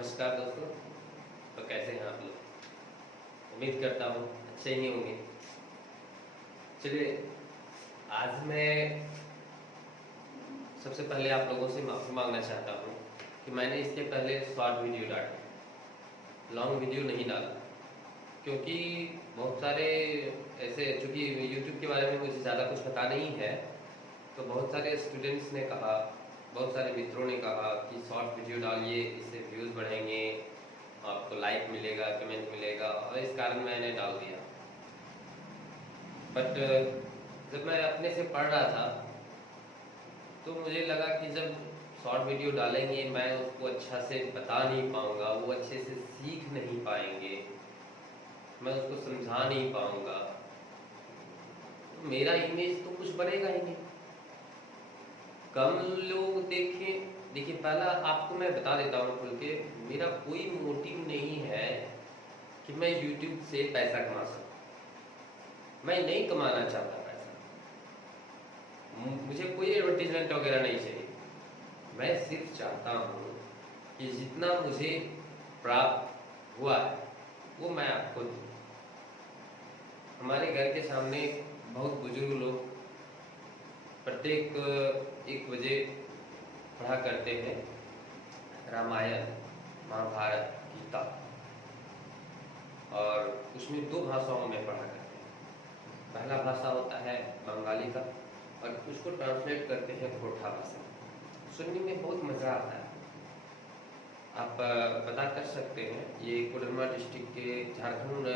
नमस्कार दोस्तों। तो कैसे हैं आप लोग? उम्मीद करता हूँ अच्छे ही होंगे। चलिए, आज मैं सबसे पहले आप लोगों से माफ़ी मांगना चाहता हूँ कि मैंने इसके पहले शॉर्ट वीडियो डाले, लॉन्ग वीडियो नहीं डाला, क्योंकि बहुत सारे ऐसे, चूँकि यूट्यूब के बारे में मुझे ज़्यादा कुछ पता नहीं है, तो बहुत सारे स्टूडेंट्स ने कहा, बहुत सारे मित्रों ने कहा कि शॉर्ट वीडियो डालिए, इससे व्यूज़ बढ़ेंगे, आपको लाइक मिलेगा, कमेंट मिलेगा, और इस कारण मैंने डाल दिया। बट जब मैं अपने से पढ़ रहा था तो मुझे लगा कि जब शॉर्ट वीडियो डालेंगे मैं उसको अच्छा से बता नहीं पाऊँगा, वो अच्छे से सीख नहीं पाएंगे, मैं उसको समझा नहीं पाऊँगा, तो मेरा इमेज तो कुछ बनेगा ही नहीं। कम लोग देखें। देखिए, पहला आपको मैं बता देता हूँ खुल के, मेरा कोई मोटिव नहीं है कि मैं YouTube से पैसा कमा सकूँ। मैं नहीं कमाना चाहता पैसा, मुझे कोई एडवर्टीजमेंट वगैरह नहीं चाहिए। मैं सिर्फ चाहता हूँ कि जितना मुझे प्राप्त हुआ है वो मैं आपको दूँ। हमारे घर के सामने बहुत बुजुर्ग लोग प्रत्येक 1 बजे पढ़ा करते हैं रामायण, महाभारत, गीता, और उसमें 2 भाषाओं में पढ़ा करते हैं। पहला भाषा होता है बंगाली का, और उसको ट्रांसलेट करते हैं खोरठा भाषा। सुनने में बहुत मज़ा आता है। आप पता कर सकते हैं, ये कोडरमा डिस्ट्रिक्ट के, झारखंड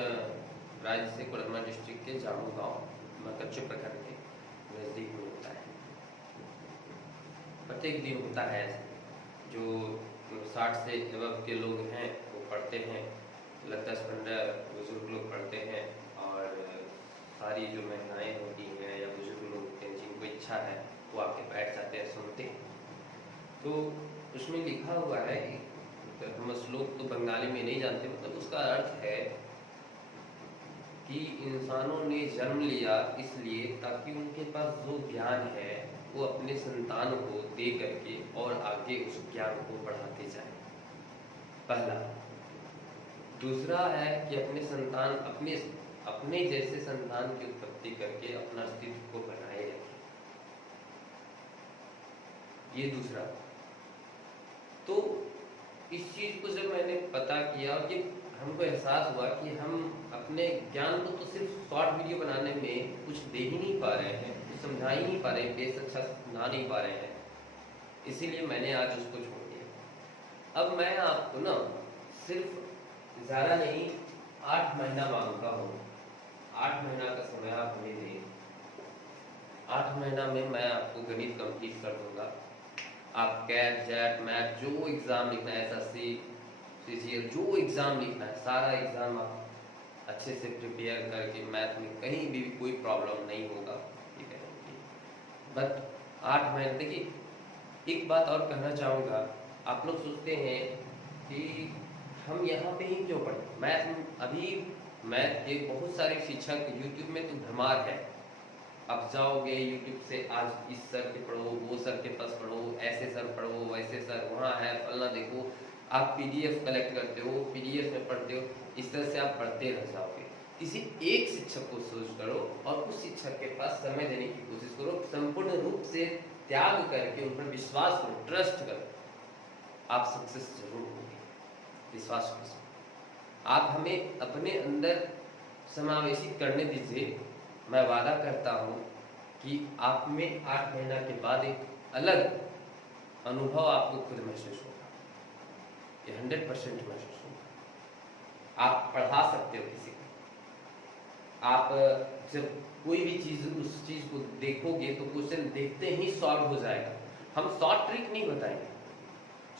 राज्य से कोडरमा डिस्ट्रिक्ट के जामू गाँव कच्चे प्रखंड के नज़दीक में होता है। प्रत्येक दिन होता है ऐसे, जो 60 से एबव के लोग हैं वो पढ़ते हैं, 10-15 बुजुर्ग लोग पढ़ते हैं, और सारी जो महिलाएं होती हैं या बुजुर्ग लोग होते हैं जिनको इच्छा है वो आके बैठ जाते हैं, सुनते हैं। तो उसमें लिखा हुआ है, हम श्लोक तो बंगाली में नहीं जानते, मतलब उसका अर्थ है कि इंसानों ने जन्म लिया इसलिए ताकि उनके पास जो ज्ञान है वो अपने संतान को दे करके और आगे उस ज्ञान को बढ़ाते जाए। पहला। दूसरा है कि अपने संतान, अपने जैसे संतान की उत्पत्ति करके अपना अस्तित्व को बनाए रखें, ये दूसरा। तो इस चीज को जब मैंने पता किया और ये हमको एहसास हुआ कि हम अपने ज्ञान को तो सिर्फ शॉर्ट वीडियो बनाने में कुछ दे ही नहीं पा रहे हैं, कुछ समझा ही नहीं पा रहे हैं, बेस अच्छा सुना नहीं पा रहे हैं, इसीलिए मैंने आज उसको छोड़ दिया। अब मैं आपको ना सिर्फ ज़्यादा नहीं 8 महीना मांगता हूँ। 8 महीना का समय आप हमें दें। 8 महीना में मैं आपको गणित कंप्लीट कर दूंगा। आप कैट, जेट, मैथ, जो एग्ज़ाम लिखना है, SSC, CGL, जो एग्ज़ाम लिखना है, सारा एग्ज़ाम आप अच्छे से प्रिपेयर करके, मैथ में कहीं भी कोई प्रॉब्लम नहीं होगा, ठीक है। बट 8 महीने, देखिए एक बात और कहना चाहूँगा, आप लोग सोचते हैं कि हम यहाँ पे ही क्यों पढ़ें मैथ। अभी मैथ के बहुत सारे शिक्षक यूट्यूब में तो भरमार है। आप जाओगे यूट्यूब से, आज इस सर के पढ़ो, वो सर के पास पढ़ो, ऐसे सर पढ़ो, वैसे सर वहाँ है, फलना देखो। आप PDF कलेक्ट करते हो, PDF में पढ़ते हो, इस तरह से आप पढ़ते रह जाओगे। किसी एक शिक्षक को सोच करो और उस शिक्षक के पास समय देने की कोशिश करो, संपूर्ण रूप से त्याग करके उन पर विश्वास करो, ट्रस्ट करो, आप सक्सेस जरूर होंगे, विश्वास करो। आप हमें अपने अंदर समावेशित करने दीजिए, मैं वादा करता हूँ कि आप में 8 महीना के बाद एक अलग अनुभव आपको खुद महसूस होगा, ये 100% महसूस होगा। आप पढ़ा सकते हो किसी को, आप जब कोई भी चीज़, उस चीज़ को देखोगे तो क्वेश्चन देखते ही सॉल्व हो जाएगा। हम शॉर्ट ट्रिक नहीं बताएंगे,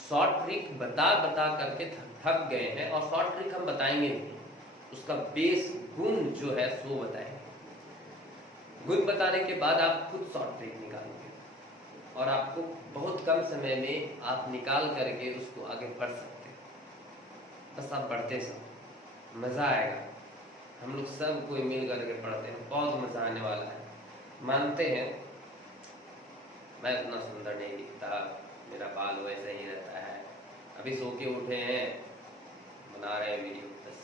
शॉर्ट ट्रिक बता बता करके थक गए हैं, और शॉर्ट ट्रिक हम बताएंगे नहीं, उसका बेस गुण जो है सो बताएंगे। गुण बताने के बाद आप खुद शॉर्ट ट्रिक निकालोगे, और आपको बहुत कम समय में आप निकाल करके उसको आगे बढ़ सकते हैं। बस आप बढ़ते सब, मज़ा आएगा। हम लोग सब कोई मिल करके पढ़ते हैं, बहुत मज़ा आने वाला है। मानते हैं मैं इतना सुंदर नहीं दिखता, मेरा बाल वैसा ही रहता है, अभी सो के उठे हैं, बना रहे हैं वीडियो, बस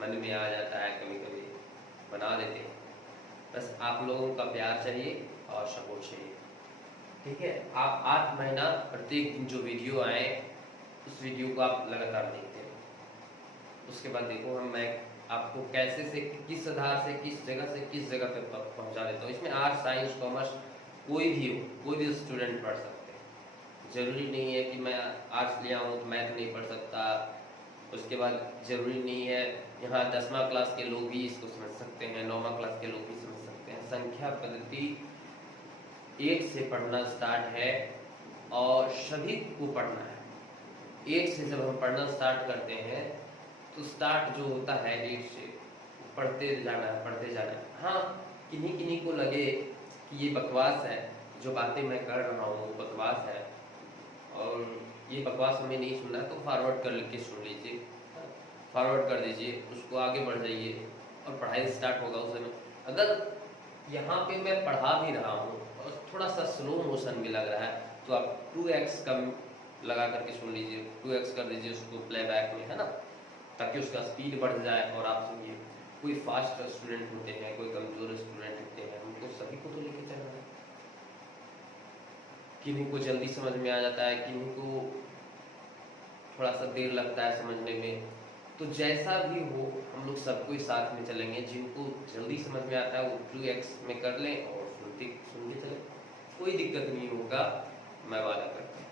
मन में आ जाता है कभी कभी बना देते हैं। बस आप लोगों का प्यार चाहिए और सपोर्ट चाहिए, ठीक है। आप 8 महीना प्रत्येक दिन जो वीडियो आए उस वीडियो को आप लगातार देखते हैं। उसके बाद देखो मैं आपको कैसे से किस आधार से किस जगह पे पहुंचा देता हूँ। इसमें आर्ट्स साइंस कॉमर्स कोई भी हो, कोई भी स्टूडेंट पढ़ सकते हैं। जरूरी नहीं है कि मैं आर्ट्स लिया हूँ तो मैथ नहीं पढ़ सकता। उसके बाद जरूरी नहीं है यहाँ 10वां क्लास के लोग भी इसको समझ सकते हैं, 9वां क्लास के लोग भी समझ सकते हैं। संख्या पद्धति 8 से पढ़ना स्टार्ट है और सभी को पढ़ना है। 8 से जब हम पढ़ना स्टार्ट करते हैं तो स्टार्ट जो होता है 8 से पढ़ते जाना है। हाँ, किन्हीं किन्हीं को लगे कि ये बकवास है, जो बातें मैं कर रहा हूँ वो बकवास है और ये बकवास हमें नहीं सुनना तो फॉरवर्ड कर के सुन लीजिए, फॉरवर्ड कर दीजिए, उसको आगे बढ़ जाइए और पढ़ाई स्टार्ट होगा उस समय। अगर यहाँ पे मैं पढ़ा भी रहा हूँ और थोड़ा सा स्लो मोशन भी लग रहा है तो आप 2x कम लगा करके सुन लीजिए, 2x कर दीजिए उसको प्लेबैक में, है ना, ताकि उसका स्पीड बढ़ जाए और आप सुनिए। कोई फास्ट स्टूडेंट होते हैं, कोई कमजोर स्टूडेंट होते हैं, हमको सभी को तो लेके चलना है। किन्हीं को जल्दी समझ में आ जाता है, किन्हीं को थोड़ा सा देर लगता है समझने में। तो जैसा भी हो हम लोग सबको ही साथ में चलेंगे। जिनको जल्दी समझ में आता है वो 2x में कर लें और सुनते चले, कोई दिक्कत नहीं होगा, मैं वादा करता हूँ।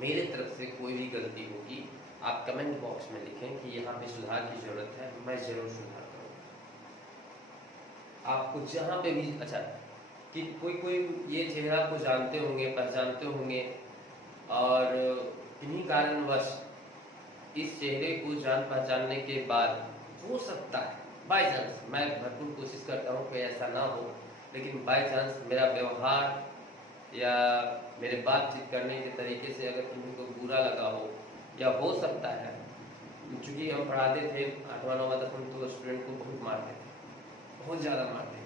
मेरे तरफ से कोई भी गलती होगी आप कमेंट बॉक्स में लिखें कि यहाँ पे सुधार की जरूरत है, मैं जरूर सुधार करूँगा। आपको जहाँ पे भी अच्छा कि कोई ये चेहरा को जानते होंगे, पहचानते होंगे और इन्हीं कारणवश इस चेहरे को जान पहचानने के बाद हो सकता है बाय चांस, मैं भरपूर कोशिश करता हूँ कि ऐसा ना हो, लेकिन बाय चांस मेरा व्यवहार या मेरे बातचीत करने के तरीके से अगर किसी को बुरा लगा हो, या हो सकता है क्योंकि हम पढ़ाते थे 8वां 9वां तक हम तो स्टूडेंट को बहुत मारते थे, बहुत ज़्यादा मारते थे।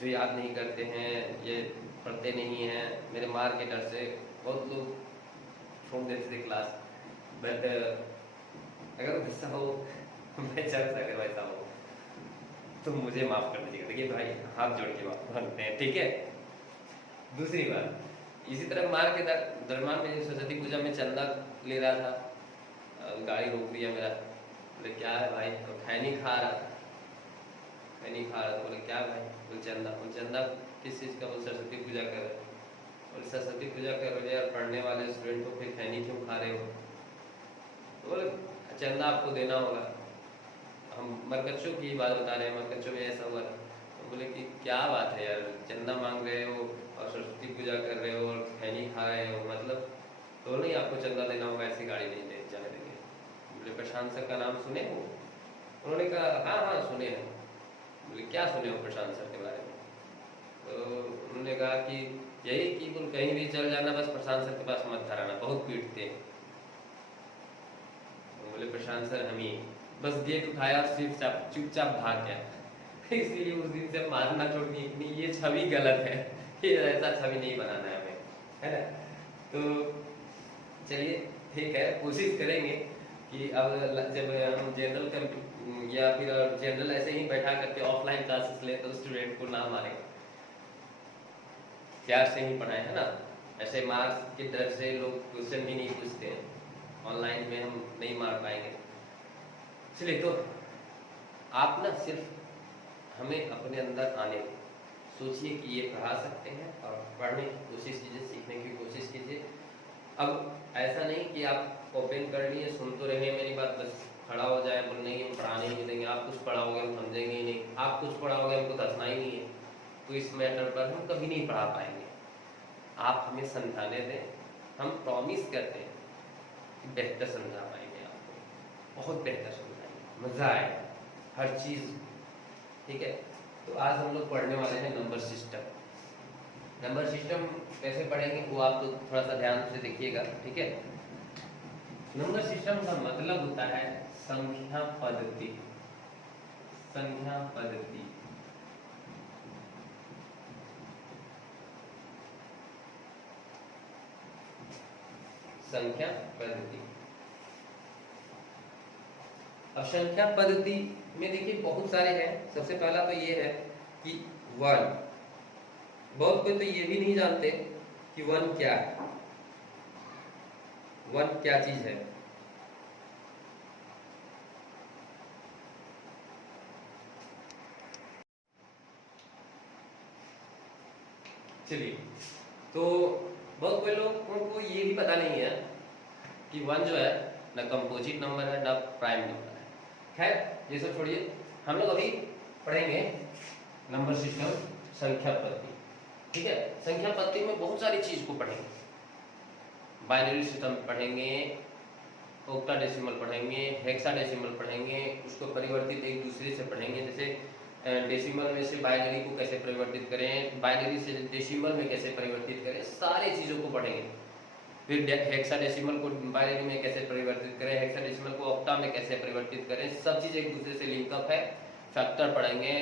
जो याद नहीं करते हैं, ये पढ़ते नहीं हैं, मेरे मार के डर से बहुत लोग छोड़ देते थे क्लास। बट अगर वैसा हो मैं चाहता अगर वैसा हो तो मुझे माफ़ कर दीजिएगा। देखिए भाई, हाथ जोड़ के माफ़ मांगते हैं, ठीक है। दूसरी बात, इसी तरह मार के दरम्यान में सरस्वती पूजा में चंदा ले रहा था, गाड़ी रोक दिया मेरा। बोले क्या है भाई? तो खैनी खा रहा था, खैनी खा रहा था। बोले क्या भाई? बोले चंदा। बोले चंदा किस चीज़ का? बोले सरस्वती पूजा कर रहे। बोले सरस्वती पूजा कर रहे यार, पढ़ने वाले स्टूडेंट को फिर खैनी क्यों खा रहे हो? तो बोले चंदा आपको देना होगा। हम मरकच्चों की बात बता रहे हैं, मरकच्चों में ऐसा हुआ था। तो बोले कि क्या बात है यार, चंदा मांग रहे हो और सरस्वती पूजा कर रहे हो और खैनी खा रहे हो, मतलब तो नहीं आपको चंदा देना होगा, ऐसी गाड़ी नहीं दे जाने देंगे। बोले प्रशांत सर का नाम सुने हो? उन्होंने कहा हाँ हाँ सुने हैं। बोले क्या सुने हो प्रशांत सर के बारे में? तो उन्होंने कहा कि यही कि तुम कहीं भी चल जाना, बस प्रशांत सर के पास मत धराना, बहुत पीटते हैं। बोले प्रशांत सर हम ही, बस गेट उठाया और चुपचाप भाग गया। इसीलिए उस दिन से मारना छोड़ दी। इतनी ये छवि गलत है, ये ऐसा छवि नहीं बनाना है हमें, है ना। तो चलिए ठीक है, कोशिश करेंगे कि अब जब हम जनरल या फिर जनरल ऐसे ही बैठा करके ऑफलाइन क्लासेस ले तो स्टूडेंट को ना मारें, प्यार से ही पढ़ाएं, है ना। ऐसे मार्क्स के डर से लोग क्वेश्चन भी नहीं पूछते हैं, ऑनलाइन में हम नहीं मार पाएंगे। चलिए तो आप ना सिर्फ हमें अपने अंदर आने दें, सोचिए कि ये पढ़ा सकते हैं और पढ़ने की कोशिश कीजिए, सीखने की कोशिश कीजिए। अब ऐसा नहीं कि आप ओपन कर लिए, सुन तो रहे मेरी बात, बस खड़ा हो जाए बोल नहीं हम पढ़ाने ही नहीं देंगे, आप कुछ पढ़ाओगे हम समझेंगे ही नहीं, आप कुछ पढ़ाओगे हमको दसना ही नहीं है, तो इस मैटर पर हम कभी नहीं पढ़ा पाएंगे। आप हमें समझाने दें, हम प्रॉमिस करते हैं कि बेहतर समझा पाएंगे, आपको बहुत बेहतर समझाएंगे, मज़ा आएगा हर चीज़, ठीक है। तो आज हम लोग पढ़ने वाले हैं नंबर सिस्टम। नंबर सिस्टम कैसे पढ़ेंगे वो आप लोग थोड़ा सा ध्यान से देखिएगा, ठीक है। नंबर सिस्टम का मतलब होता है संख्या पद्धति, संख्या पद्धति। संख्या पद्धति। अब संख्या पद्धति में देखिए बहुत सारे हैं। सबसे पहला तो ये है कि वन। बहुत कोई तो ये भी नहीं जानते कि वन क्या है, वन क्या चीज है। चलिए, तो बहुत कोई लोगों को ये भी पता नहीं है कि वन जो है ना कंपोजिट नंबर है ना प्राइम नंबर है। खैर ये सब छोड़िए, हम लोग अभी पढ़ेंगे नंबर सिस्टम, संख्या पद्धति। ठीक है, संख्या पद्धति में बहुत सारी चीज को पढ़ेंगे। बाइनरी सिस्टम पढ़ेंगे, ऑक्टाडेसिमल पढ़ेंगे, हेक्साडेसिमल पढ़ेंगे, उसको परिवर्तित एक दूसरे से पढ़ेंगे। जैसे डेसिमल में से बाइनरी को कैसे परिवर्तित करें, बाइनरी से डेसिमल में कैसे परिवर्तित करें, सारे चीजों को पढ़ेंगे। फिर हेक्साडेसिमल को बाइनरी में कैसे परिवर्तित करें, हेक्साडेसिमल को ऑक्टा में कैसे परिवर्तित करें, सब चीज एक दूसरे से लिंकअप है। फैक्टर पढ़ेंगे,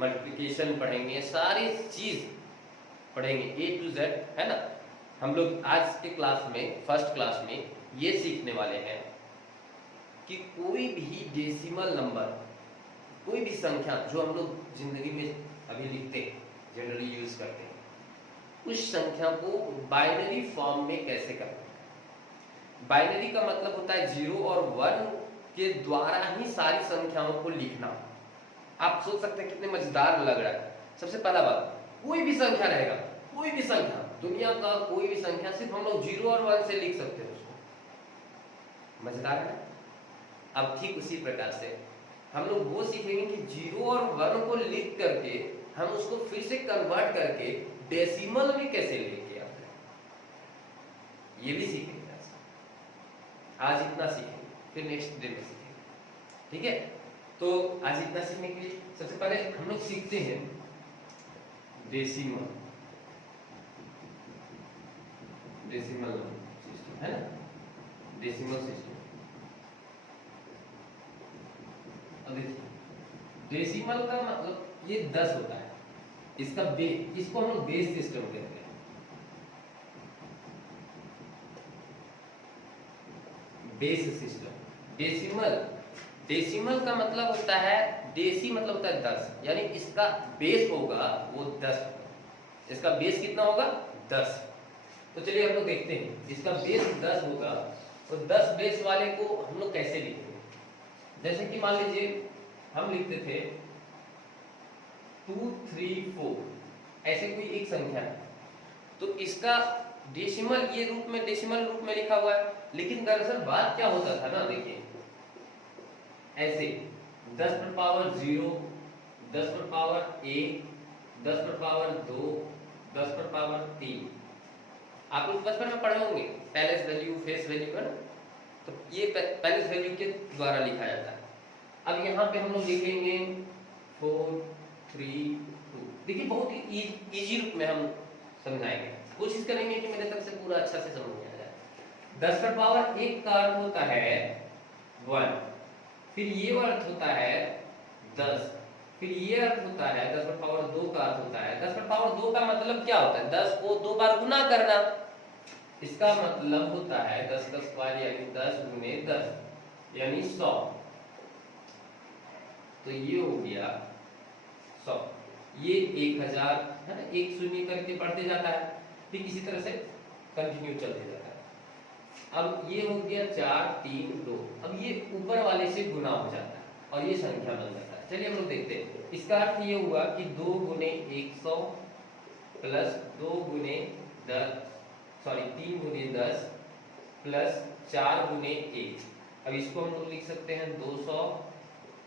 मल्टीप्लिकेशन पढ़ेंगे, सारी चीज पढ़ेंगे A to Z, है ना। हम लोग आज के क्लास में, फर्स्ट क्लास में ये सीखने वाले हैं कि कोई भी डेसिमल नंबर, कोई भी संख्या जो हम लोग जिंदगी में अभी लिखते हैं, जनरली यूज करते हैं, उस संख्या को बाइनरी फॉर्म में कैसे करना है। बाइनरी का मतलब होता है 0 और 1 के द्वारा ही सारी संख्याओं को लिखना। आप सोच सकते हैं कितने मजेदार लग रहा है। सबसे पहला बात, कोई भी संख्या रहेगा, कोई भी संख्या, दुनिया का कोई भी संख्या, सिर्फ हम लोग 0 और 1 से लिख सकते हैं उसको। मजेदार है। अब ठीक उसी प्रकार से हम लोग वो सीखेंगे कि 0 और 1 को लिख करके हम उसको फिर से कन्वर्ट करके डेसिमल में कैसे लेके आते हैं, ये भी सीखेंगे। आज इतना सीखेंगे, फिर नेक्स्ट डे में सीखेंगे। ठीक है, तो आज इतना सीखने के लिए सबसे पहले हम लोग सीखते हैं डेसिमल, डेसिमल सिस्टम, है ना, डेसिमल सिस्टम। अब देखिए, डेसिमल का मतलब ये 10 होता है, इसका इसको हम लोग बेस सिस्टम कहते हैं। Base system. डेसिमल, डेसिमल का मतलब होता है, डेसी मतलब होता है 10, यानी इसका बेस होगा वो 10। इसका बेस कितना होगा? 10। तो चलिए हम लोग देखते हैं, इसका बेस 10 होगा, तो 10 बेस वाले को हम लोग कैसे लिखेंगे। जैसे कि मान लीजिए हम लिखते थे 2, 3, 4, ऐसे कोई एक संख्या है, तो इसका डेसिमल ये रूप में, डेसिमल रूप में लिखा हुआ है। लेकिन दरअसल बात क्या होता था ना, देखिए ऐसे 10 पर पावर 0, 10 पर पावर 1, 10 पर पावर 2, 10 पर पावर 3। आप लोग बचपन में पढ़े होंगे पैलेस वैल्यू, फेस वैल्यू, है ना। तो ये पैलेस वैल्यू के द्वारा लिखा जाता है। अब यहाँ पे हम लोग लिखेंगे 4, 3, 2। देखिए बहुत ही इजी रूप में हम समझाएंगे, कोशिश करेंगे कि मेरे तक से पूरा अच्छा से समझ में आ जाए। 10 पर पावर 1 का अर्थ होता है 1, फिर ये अर्थ होता है 10, फिर ये अर्थ होता है 10 पर पावर 2 का अर्थ होता है 10 पर पावर 2 का मतलब क्या होता है? 10 को 2 बार गुना करना। इसका मतलब होता है 10 का स्क्वायर यानी 10 गुने 10 यानी 100। तो ये हो गया 100, ये 1000, है ना, एक शून्य करके बढ़ते जाता है, ठीक इसी तरह से कंटिन्यू चलते जाता है। अब ये हो गया 4, 3, 2। अब ये ऊपर वाले से गुना हो जाता है और ये संख्या बन जाता है। चलिए हम लोग देखते हैं। इसका अर्थ ये हुआ कि 2 गुने 100 प्लस 2 गुने 10, सॉरी 3 गुने 10 प्लस 4 गुने 1। अब इसको हम लोग लिख सकते हैं 200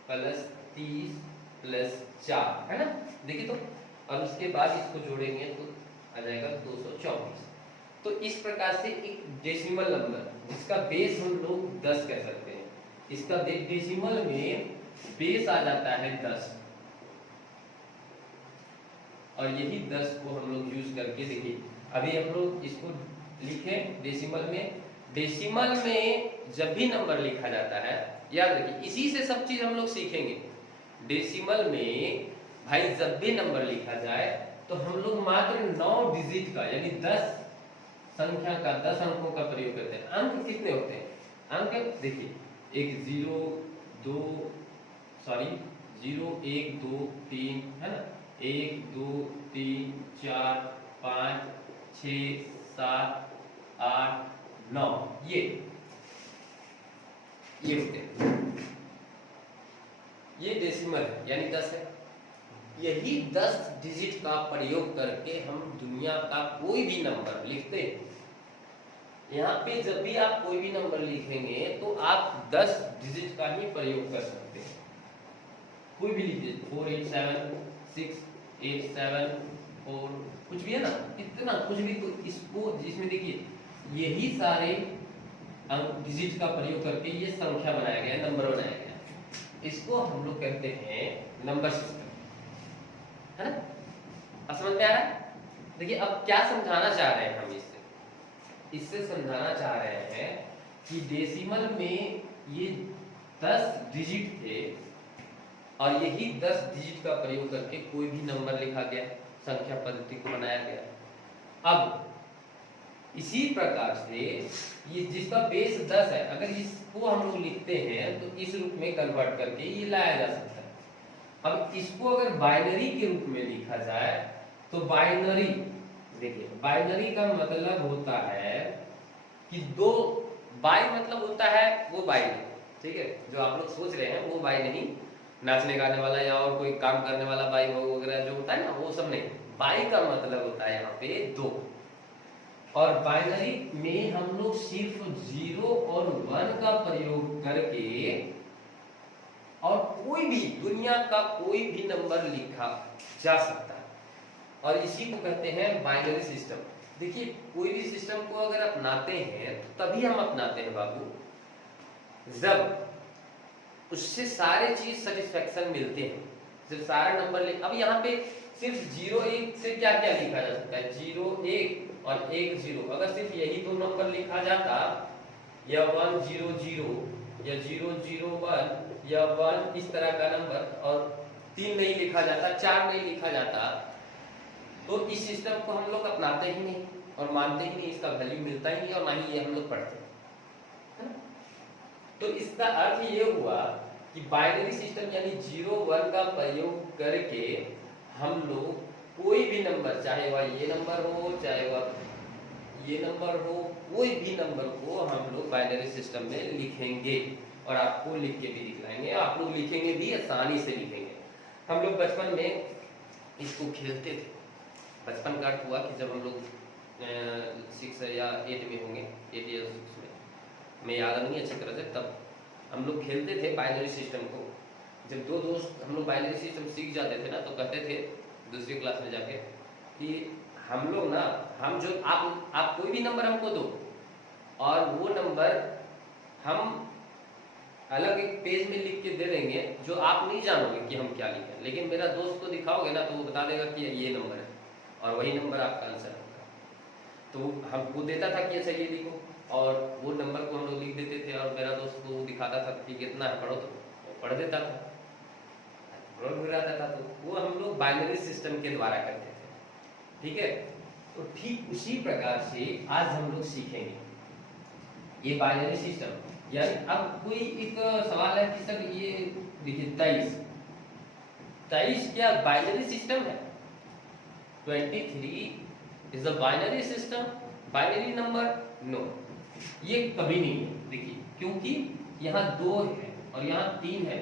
प्लस 30 प्लस 4, है ना। देखिए तो, और उसके बाद इसको जोड़ेंगे तो आ जाएगा 224। तो इस प्रकार से एक डेसिमल नंबर जिसका बेस हम लोग 10 कह सकते हैं, इसका डेसिमल में बेस आ जाता है 10, और यही 10 को हम लोग यूज करके, देखिए अभी हम लोग इसको लिखें डेसिमल में। डेसिमल में जब भी नंबर लिखा जाता है, याद रखिए इसी से सब चीज हम लोग सीखेंगे। डेसिमल में भाई जब भी नंबर लिखा जाए तो हम लोग मात्र 9 डिजिट का यानी 10 संख्या का, 10 अंकों का प्रयोग पे देखिए एक 0 2 सॉरी 0 1 2 3 है ना, 1 2 3 4 5 6 7 8 9 ये होते हैं, ये डेसिमल है यानी 10 है। यही 10 डिजिट का प्रयोग करके हम दुनिया का कोई भी नंबर लिखते हैं। यहाँ पे जब भी आप कोई भी नंबर लिखेंगे तो आप 10 डिजिट का ही प्रयोग कर सकते हैं। कोई भी लिखिए 4 8 7 6 8 7 4 कुछ भी है ना, इतना कुछ भी, तो इसको जिसमें देखिए यही सारे अंक डिजिट का प्रयोग करके ये संख्या बनाया गया, नंबर बनाया गया। इसको हम लोग कहते हैं नंबर सिस्टम, है ना। अब समझ में आ रहा है? देखिए अब क्या समझाना चाह रहे हैं हम इससे समझाना चाह रहे हैं कि डेसिमल में ये 10 डिजिट थे और यही 10 डिजिट का प्रयोग करके कोई भी नंबर लिखा गया, संख्या पद्धति को बनाया गया। अब इसी प्रकार से ये जिसका बेस 10 है, अगर इसको हम लोग लिखते हैं तो इस रूप में कन्वर्ट करके ये लाया जा सकता है। अब इसको अगर बाइनरी के रूप में लिखा जाए तो बाइनरी, देखिए बाइनरी का मतलब होता है कि दो, बाई मतलब होता है वो बाई, ठीक है, जो आप लोग सोच रहे हैं वो बाई नहीं, नाचने गाने वाला या और कोई काम करने वाला बाई वगैरह जो होता है ना, वो सब नहीं। बाई का मतलब होता है यहाँ पे दो। और बाइनरी में हम लोग सिर्फ 0 और 1 का प्रयोग करके और कोई भी दुनिया का कोई भी नंबर लिखा जा सकता है, और इसी को कहते हैं बाइनरी सिस्टम। देखिए कोई भी सिस्टम को अगर अपनाते हैं तो तभी हम अपनाते हैं बाबू, जब उससे सारे चीज सेटिस्फेक्शन मिलते हैं, सिर्फ सारे नंबर अब यहाँ पे सिर्फ 0 1 से क्या क्या लिखा जा सकता है, 0 1 और 1 0। अगर सिर्फ यही दो नंबर लिखा जाता, या 1 0 0 या 0 0 1 या 1 इस तरह का नंबर, और 3 नहीं लिखा जाता, 4 नहीं लिखा जाता, तो इस सिस्टम को हम लोग अपनाते ही नहीं और मानते ही नहीं, इसका वैल्यू मिलता ही नहीं और ना ही ये हम लोग पढ़ते हैं। तो इसका अर्थ ये हुआ कि बाइनरी सिस्टम यानी 0 1 का प्रयोग करके हम लोग कोई भी नंबर, चाहे वह ये नंबर हो चाहे वह ये नंबर हो, कोई भी नंबर को हम लोग बाइनरी सिस्टम में लिखेंगे और आपको लिख के भी दिखलाएंगे। आप लोग लिखेंगे भी, आसानी से लिखेंगे। हम लोग बचपन में इसको खेलते थे। बचपन का अर्थ हुआ कि जब हम लोग 6 या 8 में होंगे, 8 या 6 में, मैं याद नहीं अच्छी तरह से, तब हम लोग खेलते थे बाइनरी सिस्टम को। जब दो दोस्त हम लोग बाइनरी सिस्टम सीख जाते थे ना, तो कहते थे दूसरी क्लास में जाके कि हम लोग ना, हम जो आप कोई भी नंबर हमको दो और वो नंबर हम अलग एक पेज में लिख के दे देंगे, जो आप नहीं जानोगे कि हम क्या लिखे, लेकिन मेरा दोस्त को दिखाओगे ना तो वो बता देगा कि ये नंबर है और वही नंबर आपका आंसर होगा। तो हमको देता था कि अच्छा ये लिखो, और वो नंबर को हम लोग लिख देते थे और मेरा दोस्त को दिखाता था कि कितना है, पढ़ो, तो वो पढ़ देता था, पढ़ भी रहता था। तो वो हम लोग बाइनरी सिस्टम के द्वारा करते थे, ठीक है। तो ठीक उसी प्रकार से आज हम लोग सीखेंगे ये बाइनरी सिस्टम। यानी अब कोई एक सवाल है कि सर ये देखिए 23 क्या बाइनरी सिस्टम है? 23 is a binary system, binary number? No, ये कभी नहीं है। देखिए क्योंकि यहाँ 2 है और यहाँ 3 है,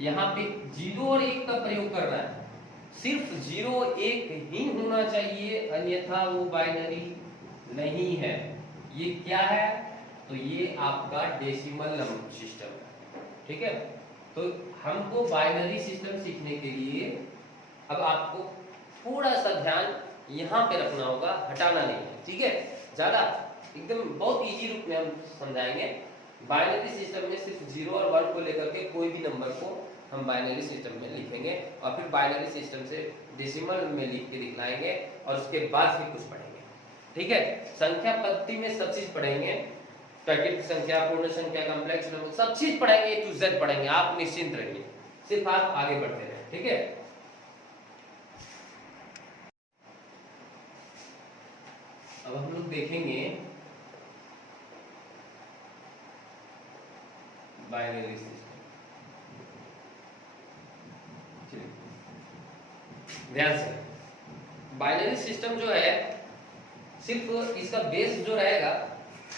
यहाँ पे 0 और 1 का प्रयोग कर रहा है, सिर्फ 0 1 ही होना चाहिए, अन्यथा वो बाइनरी नहीं है। ये क्या है? तो ये आपका डेसिमल नंबर सिस्टम है, ठीक है। तो हमको बाइनरी सिस्टम सीखने के लिए अब आपको थोड़ा सा ध्यान यहाँ पे रखना होगा, हटाना नहीं है, ठीक है। ज्यादा एकदम बहुत इजी रूप में हम समझाएंगे। बाइनरी सिस्टम में सिर्फ 0 और 1 को लेकर के कोई भी नंबर को हम बाइनरी सिस्टम में लिखेंगे और फिर बाइनरी सिस्टम से डेसिमल में लिख के दिखलाएंगे और उसके बाद फिर कुछ पढ़ेंगे, ठीक है। संख्या पद्धति में सब चीज पढ़ेंगे, प्राकृतिक संख्या, पूर्ण संख्या, कॉम्प्लेक्स नंबर, सब चीज पढ़ेंगे, A to Z पढ़ेंगे। आप निश्चिंत रहिए, सिर्फ आप आगे बढ़ते रहें, ठीक है। अब हम लोग देखेंगे बाइनरी सिस्टम। ध्यान से, बाइनरी सिस्टम जो है सिर्फ इसका बेस जो रहेगा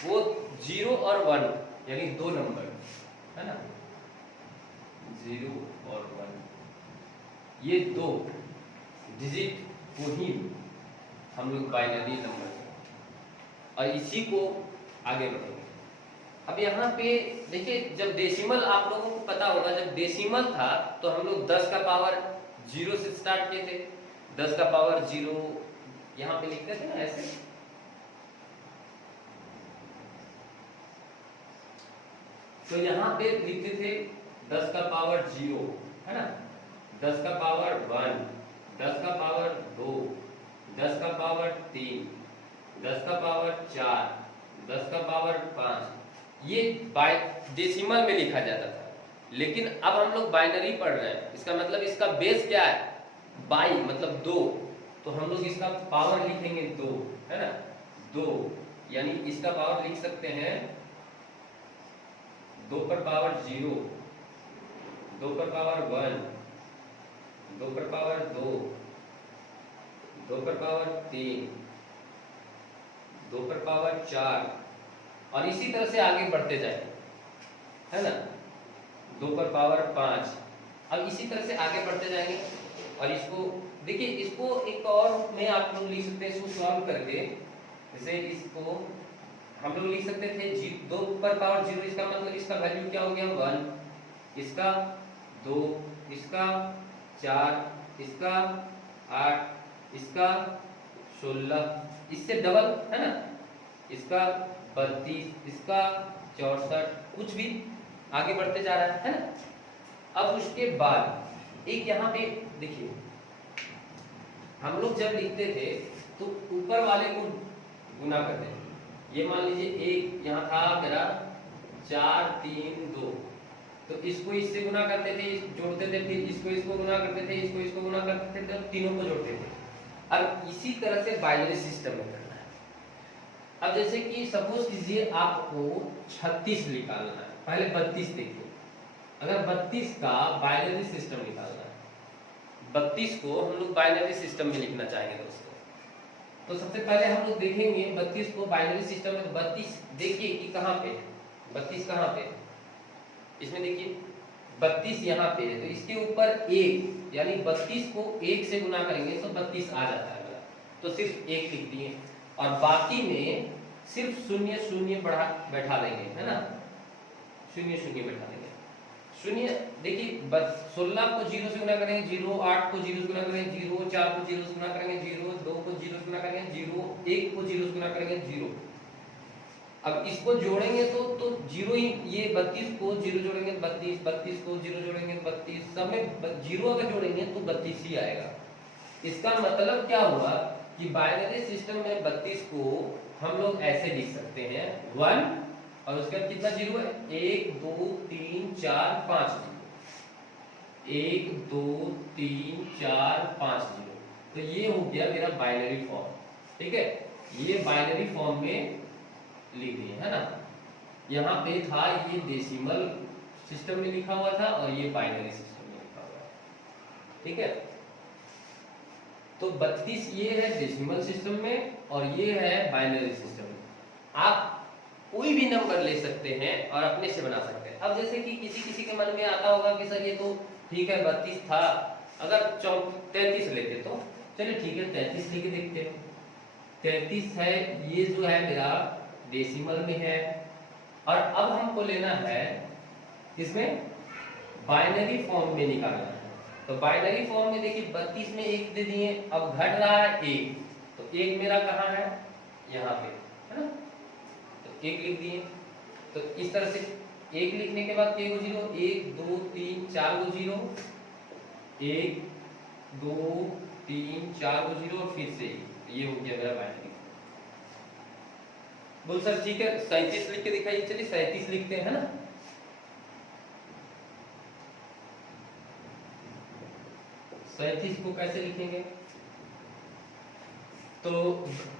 वो 0 और 1 यानी दो नंबर है ना, 0 और 1 ये दो डिजिट को ही हम लोग बाइनरी नंबर और इसी को आगे बढ़ेंगे। अब यहाँ पे देखिए, जब डेसिमल आप लोगों को पता होगा, जब डेसिमल था तो हम लोग 10 का पावर 0 से स्टार्ट किए थे। 10 का पावर 0 यहाँ पे लिखते थे ना ऐसे, तो यहाँ पे लिखते थे 10 का पावर 0 है ना, 10 का पावर 1, 10 का पावर 2, 10 का पावर 3, 10 का पावर 4, 10 का पावर 5, ये बाय डेसिमल में लिखा जाता था। लेकिन अब हम लोग बाइनरी पढ़ रहे हैं, इसका मतलब इसका बेस क्या है, बाई मतलब 2, तो हम लोग इसका पावर लिखेंगे 2 है ना, 2 यानी इसका पावर लिख सकते हैं 2 पर पावर 0, 2 पर पावर 1, 2 पर पावर 2, 2 पर पावर 3, 2 पर पावर 4 और इसी तरह से आगे बढ़ते जाए है ना, 2 पर पावर 5। अब इसी तरह से आगे बढ़ते जाएंगे और इसको देखिए, इसको एक और में आप लोग लिख सकते हैं, इसको सॉल्व करके। जैसे इसको हम लोग लिख सकते थे 2 पर पावर 0, इसका मतलब इसका वैल्यू क्या हो गया 1, इसका 2, इसका 4, इसका 8, इसका 16, इससे डबल है ना, इसका 32, इसका 64, कुछ भी आगे बढ़ते जा रहा है ना। अब उसके बाद एक यहाँ पे देखिए, हम लोग जब लिखते थे तो ऊपर वाले को गुना करते थे। ये मान लीजिए एक यहाँ था मेरा 4 3 2, तो इसको इससे गुना करते थे, जोड़ते थे, फिर इसको इसको गुना करते थे, इसको इसको गुना करते थे, तब तीनों को जोड़ते थे। अब इसी तरह से बाइनरी सिस्टम में करना है। अब जैसे कि सपोज कीजिए आपको 36 निकालना है, पहले 32 देखिए, अगर 32 का बाइनरी सिस्टम निकालना है, 32 को हम लोग बाइनरी सिस्टम में लिखना चाहेंगे दोस्तों, तो सबसे पहले हम लोग देखेंगे 32 को बाइनरी सिस्टम में। 32 देखिए कि कहाँ पे, 32 कहाँ पे, इसमें देखिए 32 यहाँ पे है, तो इसके ऊपर 1 यानी 32 को 1 से गुना करेंगे तो 32 आ जाता है, तो सिर्फ 1 लिख दिए और बाकी में सिर्फ 0 0 बढ़ा बैठा देंगे है ना, 0 0 बैठा देंगे। 0 देखिए 16 को 0 से गुना करेंगे 0, 8 को 0 से गुना करेंगे 0, 4 को 0 से गुना करेंगे 0, 2 को 0 से गुना करेंगे 0, 1 को 0 से गुना करेंगे 0। अब इसको जोड़ेंगे तो 0 ही, ये 32 को 0 जोड़ेंगे 32, 32 को 0 जोड़ेंगे 32, सब में 0 अगर जोड़ेंगे तो 32 ही आएगा। इसका मतलब क्या हुआ कि बाइनरी सिस्टम में 32 को हम लोग ऐसे लिख सकते हैं 1 और उसके बाद कितना 0 है, 1 2 3 4 5 0, 1 2 3 4 5 0, तो ये हो गया मेरा बाइनरी फॉर्म। ठीक है, ये बाइनरी फॉर्म में लिख दिए है ना। यहाँ पे था ये डेसिमल सिस्टम में लिखा हुआ था और ये बाइनरी सिस्टम में लिखा हुआ है। ठीक है, तो 32 ये है डेसिमल सिस्टम में और ये है बाइनरी सिस्टम में। आप कोई भी नंबर ले सकते हैं और अपने से बना सकते हैं। अब जैसे कि किसी के मन में आता होगा कि सर ये तो ठीक है 32 था, अगर 33 लेते तो चलिए ठीक है 33 लेके देखते हैं। 33 है, ये जो है मेरा डेसिमल में है और अब हमको लेना है इसमें बाइनरी फॉर्म में निकालना है। तो बाइनरी फॉर्म में देखिए 32 में 1 दे दिए, अब घट रहा है 1, तो 1 मेरा कहाँ है, यहाँ पे है ना, तो 1 लिख दिए। तो इस तरह से 1 लिखने के बाद के को 0, 1 2 3 4 को 0, 1 2 3 4 को 0 और फिर से ये हो गया मेरा बाइनरी। बोल सर ठीक है 37 लिख के दिखाइए, चलिए 37 लिखते हैं है ना। सैंतीस को कैसे लिखेंगे, तो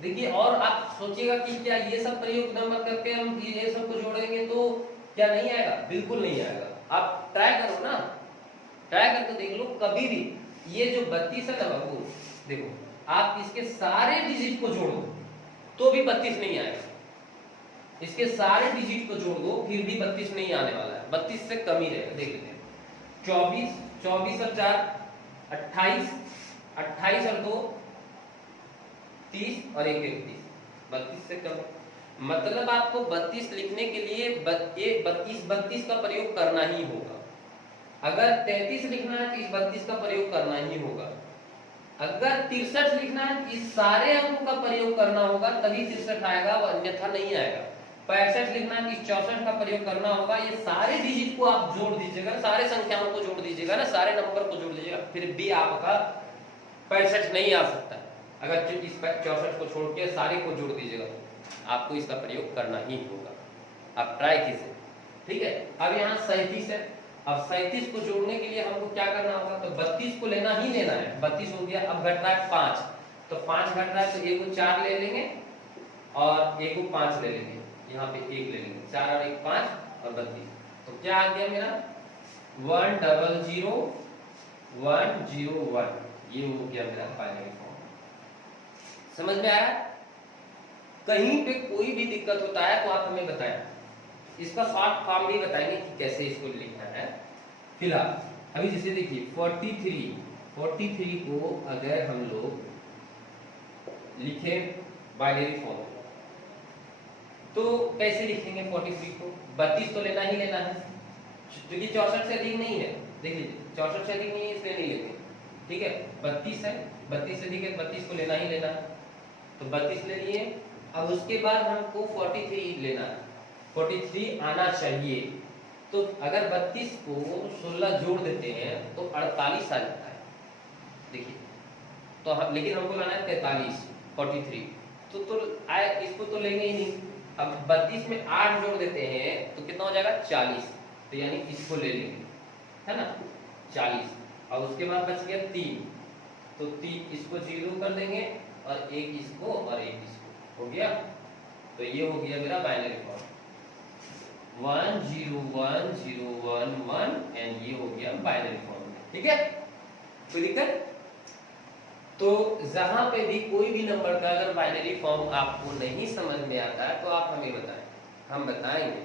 देखिए और आप सोचिएगा कि क्या ये सब प्रयोग नंबर करके हम ये सब को जोड़ेंगे तो क्या नहीं आएगा? बिल्कुल नहीं आएगा। आप ट्राई करो ना, ट्राई करके देख लो, कभी भी ये जो 32 है ना बाबू, देखो आप इसके सारे डिजिट को जोड़ दो तो भी 32 नहीं आएगा। इसके सारे डिजिट को जोड़ दो फिर भी 32 नहीं आने वाला है, 32 से कम ही रहेगा। देख लेते हैं, 24, 24 और 4 28, 28 और 2 30 और 1 31, 32 से कम है। मतलब आपको 32 लिखने के लिए ये 32 का प्रयोग करना ही होगा। अगर 33 लिखना है तो इस 32 का प्रयोग करना ही होगा। अगर 63 लिखना है तो इस सारे अंकों का प्रयोग करना होगा, तभी 63 आएगा, अन्यथा नहीं आएगा। 65 लिखना है तो इस 64 का प्रयोग करना होगा। ये सारे डिजिट को आप जोड़ दीजिएगा, सारे संख्याओं को जोड़ दीजिएगा ना, सारे नंबर को जोड़ दीजिएगा, फिर भी आपका 65 नहीं आ सकता। अगर इस 64 को छोड़ के सारे को जोड़ दीजिएगा आपको इसका प्रयोग करना ही होगा। आप ट्राई कीजिए, ठीक है। अब यहाँ 37 है, अब 37 को जोड़ने के लिए हमको क्या करना होगा? तो 32 को लेना ही लेना है, 32 हो गया। अब घट रहा है 5, तो 5 घट रहा है तो 1 को 4 ले लेंगे और 1 को 5 ले लेंगे, यहाँ पे 1 ले लेंगे, 4 और 1 5 और 32। तो क्या आ गया मेरा 100 101, ये हो गया मेरा बाइनरी फॉर्म। समझ में आया? कहीं पे कोई भी दिक्कत होता है तो आप हमें बताएं, इसका शॉर्ट फॉर्म भी बताएंगे कि कैसे इसको लिखना है। फिलहाल अभी जैसे देखिए 43 को अगर हम लोग लिखे बाइनरी फॉर्म तो कैसे लिखेंगे? 43 को 32 तो लेना ही लेना है, क्योंकि 64 से अधिक नहीं है। देख लीजिए 64 से अधिक नहीं है, इसलिए नहीं लेते, ठीक है। 32 है, 32 से अधिक है, 32 को लेना ही लेना है, तो 32 ले लिए। अब उसके बाद हमको 43 लेना है, 43 आना चाहिए। तो अगर 32 को 16 जोड़ देते हैं तो 48 आ जाता है। देखिए तो लेकिन हमको लाना है 43, 43 तो आए, इसको तो लेंगे ही नहीं। अब 32 में 8 जोड़ देते हैं तो कितना हो जाएगा? 40, तो यानी इसको ले लेंगे, है ना, 40। और उसके बाद बच गया 3, तो 3 इसको 0 कर देंगे और 1 इसको और 1 इसको, हो गया। तो ये हो गया मेरा बाइनरी फॉर्म 101011 एंड ये हो गया बाइनरी फॉर्म, ठीक है। कोई दिक्कत? तो जहां पे भी कोई भी नंबर का अगर बाइनरी फॉर्म आपको नहीं समझ में आता है तो आप हमें बताएं, हम बताएंगे,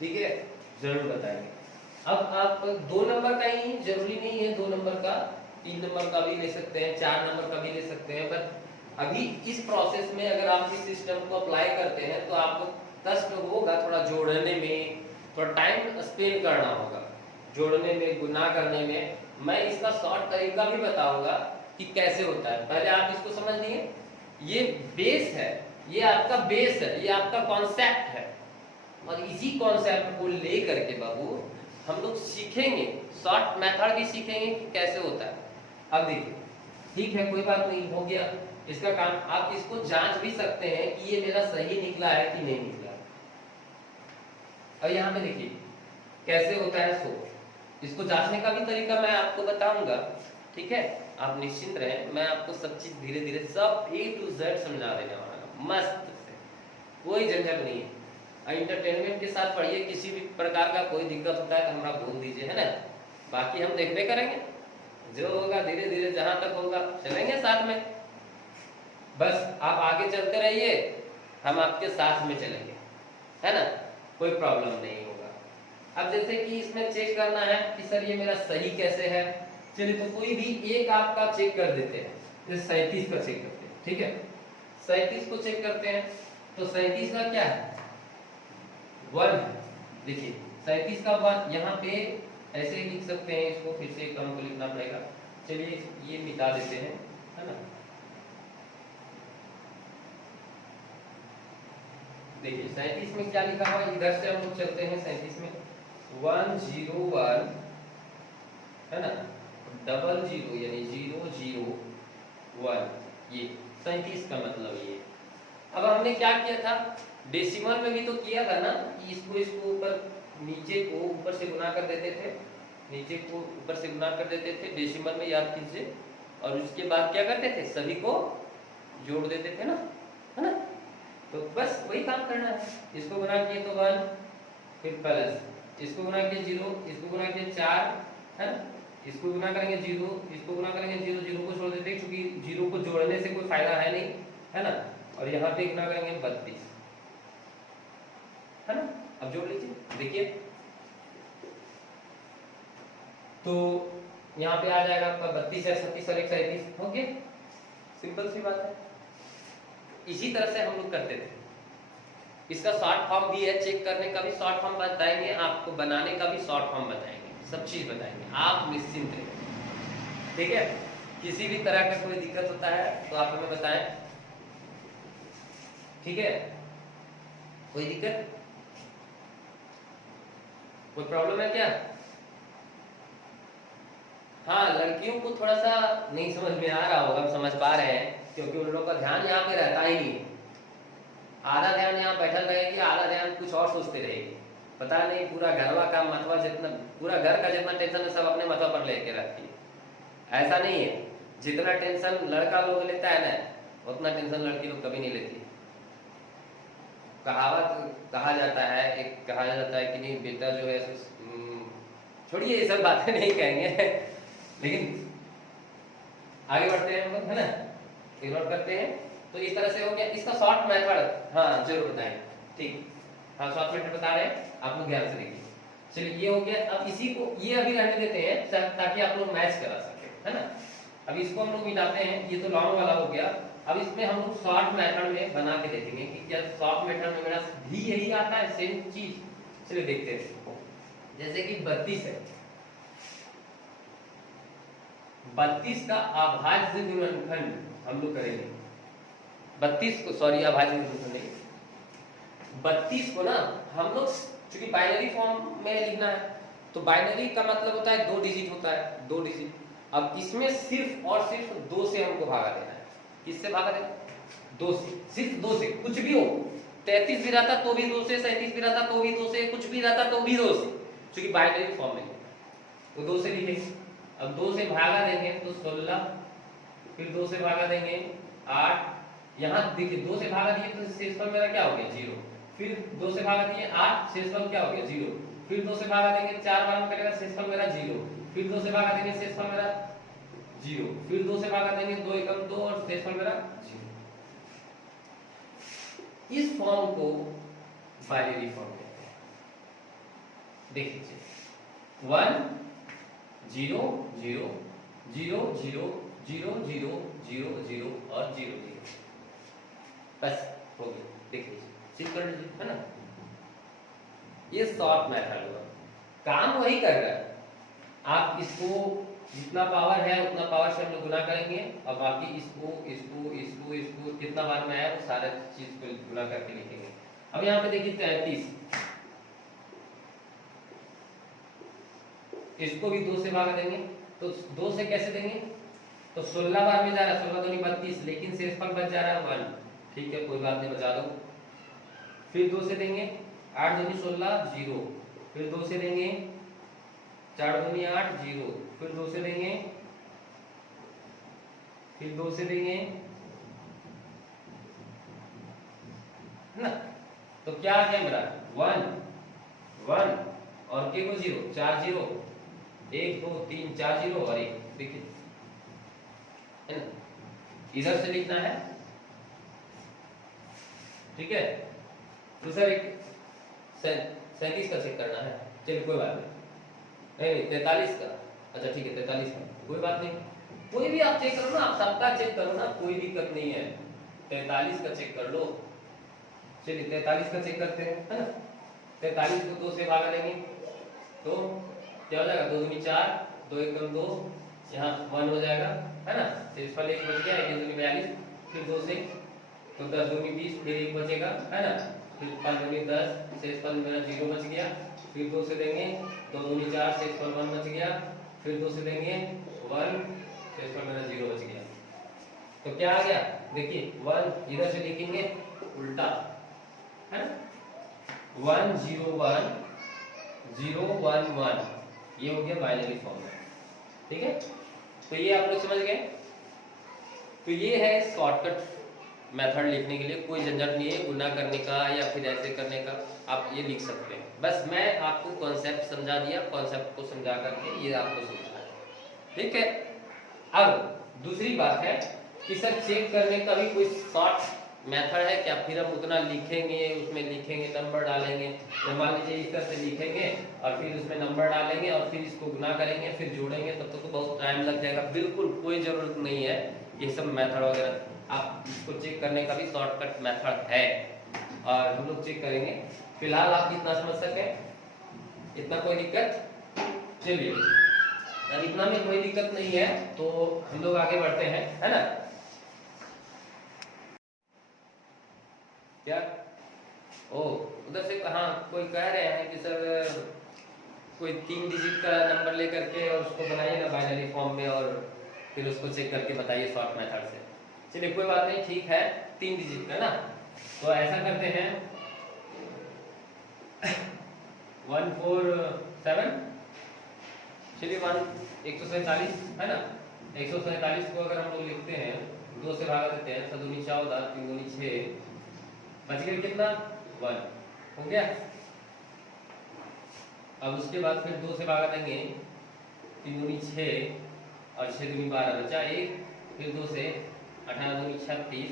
ठीक है, जरूर बताएंगे। अब आप 2 नंबर का ही जरूरी नहीं है, 2 नंबर का, 3 नंबर का भी ले सकते हैं, 4 नंबर का भी ले सकते हैं। पर अभी इस प्रोसेस में अगर आप इस सिस्टम को अप्लाई करते हैं तो आपको कष्ट होगा, थोड़ा जोड़ने में थोड़ा टाइम स्पेंड करना होगा, जोड़ने में, गुना करने में। मैं इसका शॉर्ट तरीका भी बताऊंगा कि कैसे होता है। पहले आप इसको समझ लीजिए, ये बेस है, ये आपका बेस है, ये आपका कॉन्सेप्ट है, और इसी कॉन्सेप्ट को ले करके बाबू हम लोग सीखेंगे, शॉर्ट मेथड भी सीखेंगे कि कैसे होता है। अब देखिए, ठीक है, कोई बात नहीं, हो गया इसका काम। आप इसको जांच भी सकते हैं कि ये मेरा सही निकला है कि नहीं निकला। अब यहाँ पे देखिए कैसे होता है सो, इसको जांचने का भी तरीका मैं आपको बताऊंगा, ठीक है। आप निश्चिंत रहें, मैं आपको सब चीज धीरे धीरे सब A to Z समझा देने वाला हूं, मस्त से, कोई झंझट नहीं है। एंटरटेनमेंट के साथ पढ़िए, किसी भी प्रकार का कोई दिक्कत होता है तो हमरा बोल दीजिए, है ना। बाकी हम देखते करेंगे, जो होगा धीरे धीरे जहां तक होगा चलेंगे साथ में। बस आप आगे चलते रहिए, हम आपके साथ में चलेंगे, है ना, कोई प्रॉब्लम नहीं होगा। अब जैसे कि इसमें चेक करना है कि सर ये मेरा सही कैसे है, चलिए तो कोई भी एक आपका चेक कर देते हैं, जैसे 37 का चेक करते हैं, ठीक है। 37 को चेक करते हैं तो 37 का क्या है? 1 है। देखिए 37 का 1 यहाँ पे ऐसे लिख सकते हैं, इसको फिर से क्रम को लिखना पड़ेगा। चलिए ये मिटा देते हैं, है ना। देखिए 37 में क्या लिखा हुआ है, इधर से हम लोग चलते हैं 37 में 101, है ना, 00 यानी 001, ये 37 का मतलब ये। अब हमने क्या किया था, डेसिमल में भी तो किया था ना, कि इसको ऊपर नीचे को ऊपर से गुना कर देते थे, नीचे को ऊपर से गुना कर देते थे डेसिमल में, याद कीजिए। और उसके बाद क्या करते थे, सभी को जोड़ देते थे ना, है ना। तो बस वही काम करना है, इसको गुना किए तो 1, फिर प्लस, इसको गुना किए 0, इसको गुना किए 4, है ना, इसको गुना करेंगे 0, इसको गुना करेंगे 0, 0 को छोड़ देते हैं क्योंकि 0 को जोड़ने से कोई फायदा है नहीं, है ना, और यहाँ पे गुना करेंगे 32, है ना। अब जोड़ लीजिए, देखिए तो यहाँ पे आ जाएगा आपका 32 है 36 और 137, ओके, सिंपल सी बात है। इसी तरह से हम लोग करते थे। इसका शॉर्ट फॉर्म भी है, चेक करने का भी शॉर्ट फॉर्म बताएंगे, आपको बनाने का भी शॉर्ट फॉर्म बताएंगे, सब चीज बताएंगे, आप निश्चिंत रहिए, ठीक है। किसी भी तरह का कोई दिक्कत होता है तो आप हमें बताएं, ठीक है। कोई दिक्कत, कोई प्रॉब्लम है क्या? हाँ, लड़कियों को थोड़ा सा नहीं समझ में आ रहा होगा, हम समझ पा रहे हैं, क्योंकि उन लोगों का ध्यान यहाँ पे रहता ही नहीं है। आधा ध्यान यहाँ बैठल रहेगी, आधा ध्यान कुछ और सोचते रहेगी, पता नहीं पूरा घरवा का मतवा जितना, पूरा घर का जितना टेंशन है सब अपने मतवा पर लेके रखती है। ऐसा नहीं है, जितना टेंशन लड़का लोग लेता है ना, उतना टेंशन लड़की लोग कभी नहीं लेती। कहावत कहा जाता है, एक कहा जाता है कि नहीं बेटा जो है, छोड़िए ये सब बातें नहीं कहेंगे, लेकिन आगे बढ़ते हैं हम लोग, है ना, इग्नोर करते हैं। तो इस तरह से हो गया। इसका शॉर्ट मेथड, हाँ जरूर बताएं, ठीक, हाँ शॉर्ट मेथड बता रहे हैं, आप लोग ध्यान से देखिए। चलिए ये हो गया। अब इसी को ये अभी रहने देते हैं ताकि आप लोग मैच करा सके, है ना। अब इसको हम लोग मिटाते हैं, ये तो लॉन्ग वाला हो गया। अब इसमें हम लोग शॉर्ट मेथड में बना के देखेंगे कि क्या शॉर्ट मेथड में मेरा भी यही आता है, सेम चीज। चलिए देखते हैं, जैसे कि 32 है, 32 का अभाज्य गुणनखंड हम लोग करेंगे। 32 को, सॉरी अभाज्य गुणनखंड नहीं, 32 को ना हम लोग चूंकि बाइनरी फॉर्म में लिखना है, तो बाइनरी का मतलब होता है 2 डिजिट होता है, 2 डिजिट। अब इसमें सिर्फ और सिर्फ 2 से हमको भागा देना है। किससे भागा देना? 2 से, सिर्फ 2 से, कुछ भी हो, 33 भी रहता तो भी 2 से, 37 भी रहता तो भी 2 से, कुछ भी रहता तो भी 2 से, क्योंकि बाइनरी फॉर्म में तो 2 से लिखेंगे। अब 2 से भागा देंगे तो 16, फिर 2 से भागा देंगे 8, यहाँ देखिए 2 से भागा दिए तो शेषफल मेरा क्या हो गया 0, फिर 2 से भागा दिए 8, शेषफल क्या हो गया 0, फिर 2 से भागा देंगे 4 बार में करेगा शेषफल मेरा 0, फिर 2 से भागा देंगे शेषफल मेरा 0, फिर 2 से भागा देंगे 2 एकम 2 और शेषफल मेरा 0। इस फॉर्म को बाइनरी फॉर्म कहते हैं। देखिए 1 0 0 0 0 0 0 0 0 और 0 0, बस हो गया। देखिए चेक कर लीजिए, है ना, ये शॉर्ट मेथड होगा, काम वही कर रहा है। आप इसको जितना पावर है उतना पावर से हम लोग गुना करेंगे, और बाकी इसको इसको इसको इसको कितना बार में आया वो सारा चीज को गुना करके लिखेंगे। अब यहाँ पे देखिए 33, इसको भी 2 से भागा देंगे, तो 2 से कैसे देंगे, तो 16 बार में जा रहा है, 16 दूनी 32, लेकिन शेषफल बच जा रहा है 1, ठीक है कोई बात नहीं, बचा दो। फिर 2 से देंगे 8 दूनी 16 0, फिर 2 से देंगे 4 दूनी 8 0, फिर 2 से देंगे, फिर 2 से देंगे, है ना। तो क्या आ गया मेरा 1 1 और के को 0, 4 0, 1 2 3 4 0 और 1, देखिए, है ना, इधर से लिखना है, ठीक है। दूसरा एक 37 का चेक करना है, चलिए कोई बात नहीं, नहीं 43 का, अच्छा ठीक है 43 का, कोई बात नहीं, कोई भी आप चेक करो ना, आप सबका चेक करो ना, कोई दिक्कत नहीं है, 43 का चेक कर लो। चलिए 43 का चेक करते हैं, है ना। 43 को 2 से भागा देंगे तो क्या हो जाएगा, 2 दूनी 4, 2 एकम 2, यहाँ 1 हो जाएगा, है ना, शेषफल 1 बच गया, 1 दूनी 42, फिर 2 से तो 10 दूनी 20, फिर 1 बचेगा, है ना, फिर 5 दूनी 10, शेषफल मेरा 0 बच गया, फिर 2 से देंगे 2 दूनी 4, शेषफल 1 बच गया, फिर 2 से देंगे 1, शेषफल मेरा 0 बच गया। तो क्या आ गया, देखिए 1 इधर से लिखेंगे उल्टा, है ना, 1 0 1 0 1 1, ये हो गया बाइनरी फॉर्म में, ठीक है। तो ये आप लोग समझ गए। तो ये है शॉर्टकट मेथड लिखने के लिए कोई झंझट नहीं है, गुना करने का या फिर ऐसे करने का, आप ये लिख सकते हैं। बस मैं आपको कॉन्सेप्ट समझा दिया, कॉन्सेप्ट को समझा करके ये आपको समझाया, ठीक है। अब दूसरी बात है कि सर चेक करने का भी कोई शॉर्ट मेथड है क्या? फिर हम उतना लिखेंगे, उसमें लिखेंगे, नंबर डालेंगे, तो मान लीजिए इस तरह से लिखेंगे और फिर उसमें नंबर डालेंगे और फिर इसको गुना करेंगे, फिर जोड़ेंगे, तब तक तो बहुत टाइम लग जाएगा। बिल्कुल कोई जरूरत नहीं है ये सब मेथड वगैरह, आप इसको चेक करने का भी शॉर्टकट मेथड है और हम लोग चेक करेंगे। फिलहाल आप इतना समझ सके, इतना कोई दिक्कत? चलिए, अब इतना में कोई दिक्कत नहीं है तो हम लोग आगे बढ़ते हैं, है ना? क्या ओ उधर से कहाँ कोई कह रहे हैं कि सर कोई 3 डिजिट का नंबर लेकर के और उसको बनाइए ना बाइनरी फॉर्म में और फिर उसको चेक करके बताइए शॉर्ट मेथड से। चलिए कोई बात नहीं, ठीक है, 3 डिजिट का ना, तो ऐसा करते हैं 147, चलिए 147 है ना, 147 को अगर हम लोग लिखते हैं, 2 से भागा देते हैं, 7 दूनी 14, 3 दूनी 6, बच गया कितना? 1 हो गया। अब उसके बाद फिर 2 से भागा देंगे, 3 दूनी 6 और 6 दूनी 12 बचा 1, फिर 2 से 18 दूनी 36,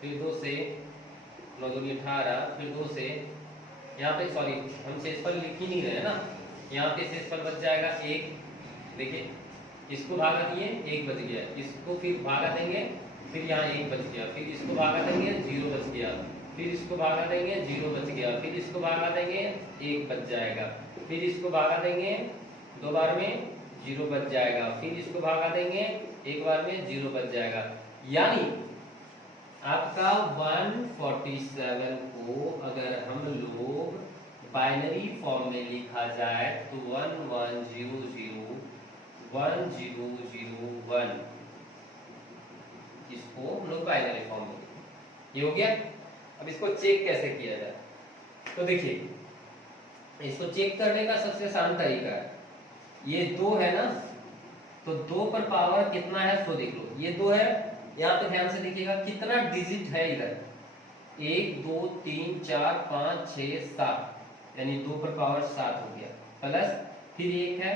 फिर 2 से 9 दूनी 18, फिर 2 से यहाँ पे सॉरी हम शेषफल लिख ही नहीं रहे हैं ना, यहाँ पे शेषफल बच जाएगा 1। देखिए इसको भागा दिए 1 बच गया, इसको फिर भागा देंगे, फिर यहाँ 1 बच गया, फिर इसको भागा देंगे 0 बच गया, फिर इसको भागा देंगे 0 बच गया, फिर इसको भागा देंगे 1 बच जाएगा, फिर इसको भागा देंगे 2 बार में 0 बच जाएगा, फिर इसको भागा देंगे 1 बार में 0 बच जाएगा। यानी आपका 147 को अगर हम लोग बाइनरी फॉर्म में लिखा जाए तो 11001001, इसको हम लोग बाइनरी फॉर्म में, ये हो गया। अब इसको चेक कैसे किया जाए, तो देखिए इसको चेक करने का सबसे आसान तरीका है, ये 2 है ना, तो 2 पर पावर कितना है सो देख लो, ये 2 है, यहाँ पे ध्यान से देखिएगा कितना डिजिट है इधर, 1 2 3 4 5 6 7, यानी 2 पर पावर 7 हो गया, प्लस फिर 1 है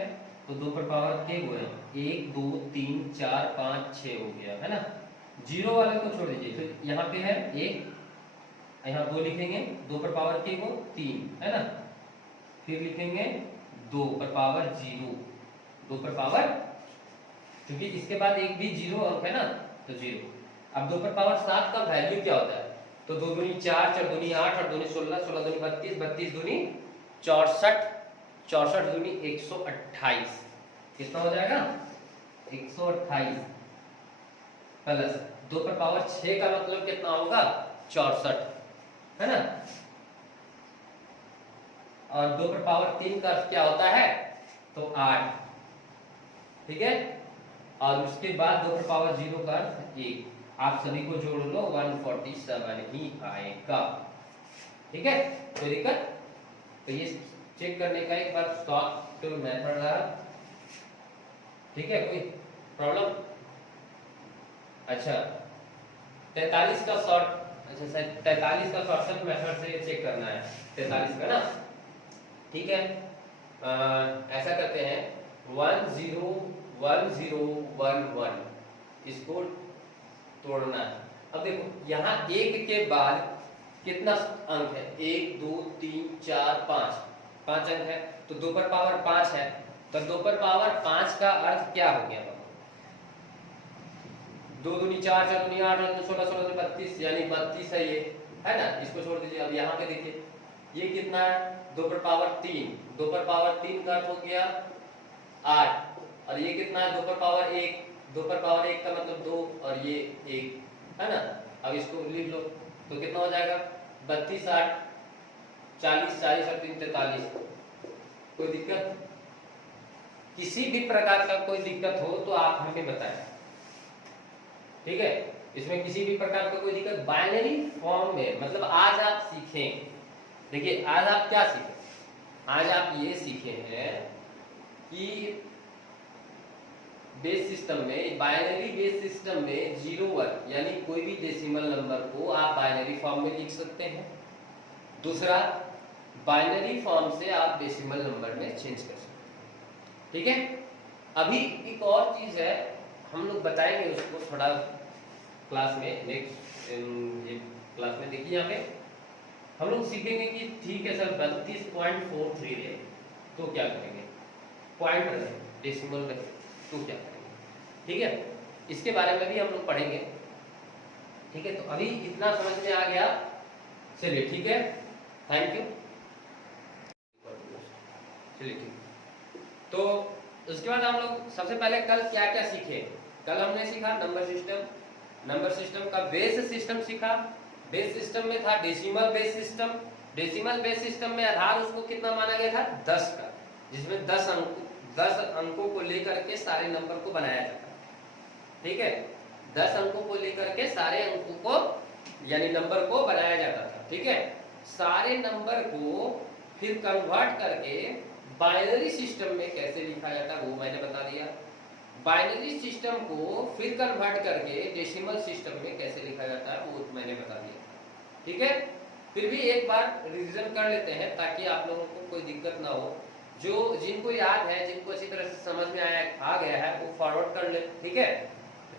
तो 2 पर पावर के हुए 1 2 3 4 5 6 हो गया, है ना। 0 वाले को छोड़ दीजिए, फिर यहाँ पे है 1, यहाँ 2 लिखेंगे, 2 पर पावर के को 3, है ना, फिर लिखेंगे 2 पर पावर 0, 2 पर पावर, क्योंकि इसके बाद एक भी 0 अंक है ना, तो 0। अब 2 पर पावर 7 का वैल्यू क्या होता है, तो 2 दूनी 4, 4 दूनी 8, 8 दूनी 16, 16 दूनी 32, 32 दूनी 64, 64 दूनी 128, कितना हो जाएगा? 128 प्लस 2 पर पावर 6 का मतलब कितना होगा? 64, है ना। और 2 पर पावर 3 का क्या होता है, तो 8, ठीक है। और उसके बाद 2 पर पावर 0 का 1, आप सभी को जोड़ लो 147 ही आएगा, ठीक है, कोई दिक्कत? तो ये चेक करने का एक बार शॉर्ट मेथड रहा, ठीक है, कोई प्रॉब्लम? अच्छा 43 का शॉर्ट, अच्छा सर 43 का शॉर्टकट मेथड से चेक करना है, 43 का ना, ठीक है। ऐसा करते हैं 101011, इसको तोड़ना है। अब देखो यहाँ 1 के बाद कितना अंक है, 1 2 3 4 5, 5 अंक है, तो 2 पर पावर 5 है, तो 2 पर पावर 5 का अर्थ क्या हो गया? 2 दूनी 4, 4 दूनी 8, 8 16, 16 दूनी 32, यानी 32 है ये, है ना, इसको छोड़ दीजिए। अब यहाँ पे देखिए ये कितना है, 2 पर पावर 3, 2 पर पावर 3 का अर्थ हो गया 8, और ये कितना है, 2 पर पावर 1, 2 पर पावर 1 का मतलब 2, और ये 1, है ना। अब इसको लिख लो तो कितना हो जाएगा, 32 8 40, 40 और 3 43, कोई दिक्कत? किसी भी प्रकार का कोई दिक्कत हो तो आप हमें बताएं, ठीक है। इसमें किसी भी प्रकार का कोई दिक्कत, बाइनरी फॉर्म में मतलब आज आप सीखें, देखिए आज आप क्या सीखे, आज आप ये सीखे हैं कि बेस सिस्टम में, बाइनरी बेस सिस्टम में 0 1 यानी कोई भी डेसिमल नंबर को आप बाइनरी फॉर्म में लिख सकते हैं। दूसरा, बाइनरी फॉर्म से आप डेसिमल नंबर में चेंज कर सकते हैं। ठीक है, अभी एक और चीज है, हम लोग बताएंगे उसको थोड़ा क्लास में, नेक्स्ट ये क्लास में। देखिए यहाँ पे हम लोग सीखेंगे कि ठीक है सर 32.43 है तो क्या करेंगे, पॉइंट रहे, डेसिमल रहे तो क्या करेंगे। ठीक है, इसके बारे में भी हम लोग पढ़ेंगे। ठीक है, तो अभी इतना समझ में आ गया, चलिए ठीक है, थैंक यू। चलिए ठीक, तो उसके बाद हम लोग सबसे पहले कल क्या क्या सीखे। कल हमने सीखा नंबर सिस्टम, नंबर सिस्टम का बेस सिस्टम सीखा। बेस सिस्टम में था decimal base system. Decimal base system में आधार उसको कितना माना गया था, 10 का, जिसमें 10 अंकों को लेकर के सारे नंबर को बनाया जाता है। ठीक है, 10 अंकों को लेकर के सारे अंकों को यानी नंबर को बनाया जाता था। ठीक है, सारे नंबर को फिर कन्वर्ट करके बाइनरी सिस्टम में कैसे लिखा जाता है वो मैंने बता दिया। बाइनरी सिस्टम को फिर कन्वर्ट करके डेसिमल सिस्टम में कैसे लिखा जाता है वो मैंने बता दिया। ठीक है, फिर भी एक बार रिवीजन कर लेते हैं ताकि आप लोगों को कोई दिक्कत ना हो। जो जिनको याद है, जिनको अच्छी तरह से समझ में आ गया है वो फॉरवर्ड कर ले। ठीक है,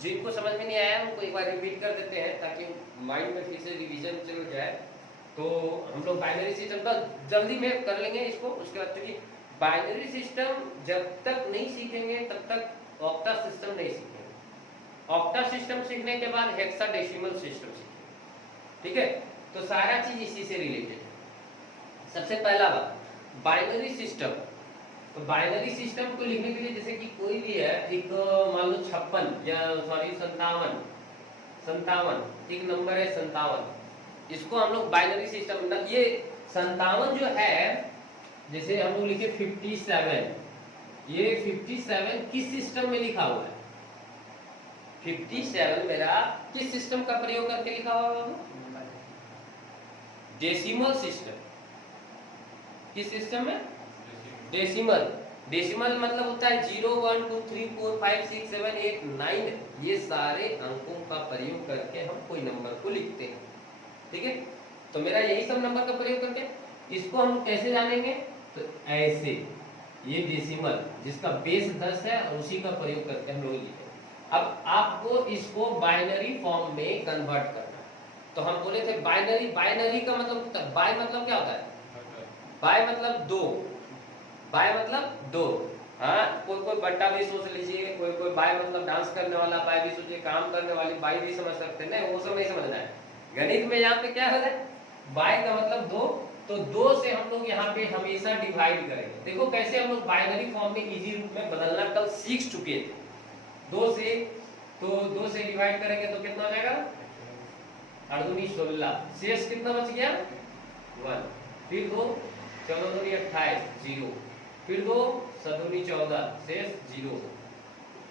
जिनको समझ में नहीं आया उनको एक बार रिपीट कर देते हैं ताकि माइंड में फिर से रिवीजन चल जाए। तो हम लोग बाइनरी सिस्टम का जल्दी में कर लेंगे इसको। उसके बाद क्योंकि बाइनरी सिस्टम जब तक नहीं सीखेंगे तब तक ऑक्टा सिस्टम नहीं सीखेंगे। ऑक्टा सिस्टम सीखने के बाद हेक्साडेसिमल सिस्टम सीखेंगे। ठीक है, तो सारा चीज इसी से रिलेटेड है। सबसे पहला बात बाइनरी सिस्टम। तो बाइनरी सिस्टम को लिखने के लिए जैसे कि कोई भी है, एक मान लो 56 या सॉरी 57 एक नंबर है 57, इसको हम लोग बाइनरी सिस्टम, ये 57 जो है, जैसे हम लोग लिखे 57, ये 57 किस सिस्टम में लिखा हुआ है, 57 मेरा किस सिस्टम का प्रयोग करके लिखा हुआ है, डेसिमल सिस्टम। किस सिस्टम में, डेसिमल। डेसिमल मतलब होता है 0 1 2 3 4 5 6 7 8 9, ये सारे अंकों का प्रयोग करके हम कोई नंबर को लिखते हैं। ठीक है, तो मेरा यही सब नंबर का प्रयोग करके इसको हम कैसे जानेंगे, तो ऐसे, ये डेसिमल जिसका बेस 10 है और उसी का प्रयोग करके हम लोग लिखते हैं। अब आपको इसको बाइनरी फॉर्म में कन्वर्ट करना है। तो हम बोले थे बाइनरी, बाइनरी का मतलब, बाय मतलब क्या होता है, बाय मतलब दो, बाय मतलब दो। हाँ, कोई बट्टा भी सोच लीजिए, कोई बाय मतलब डांस करने वाला बाय भी सोचिए, काम करने वाली बाय भी समझ सकते हैं। नहीं, वो सब नहीं समझना है। गणित में यहाँ पे क्या हो रहा है, बाय का मतलब दो, तो दो से हम लोग यहाँ पे हमेशा डिवाइड करेंगे। देखो कैसे हम लोग बाइनरी फॉर्म में इजी रूप में बदलना कल सीख चुके थे। दो से डिवाइड करेंगे तो कितना हो जाएगा, 8 दूनी 16, शेष कितना बच गया 1, फिर 2 14 दूनी 28 0, फिर 2 7 दूनी 14 शेष 0,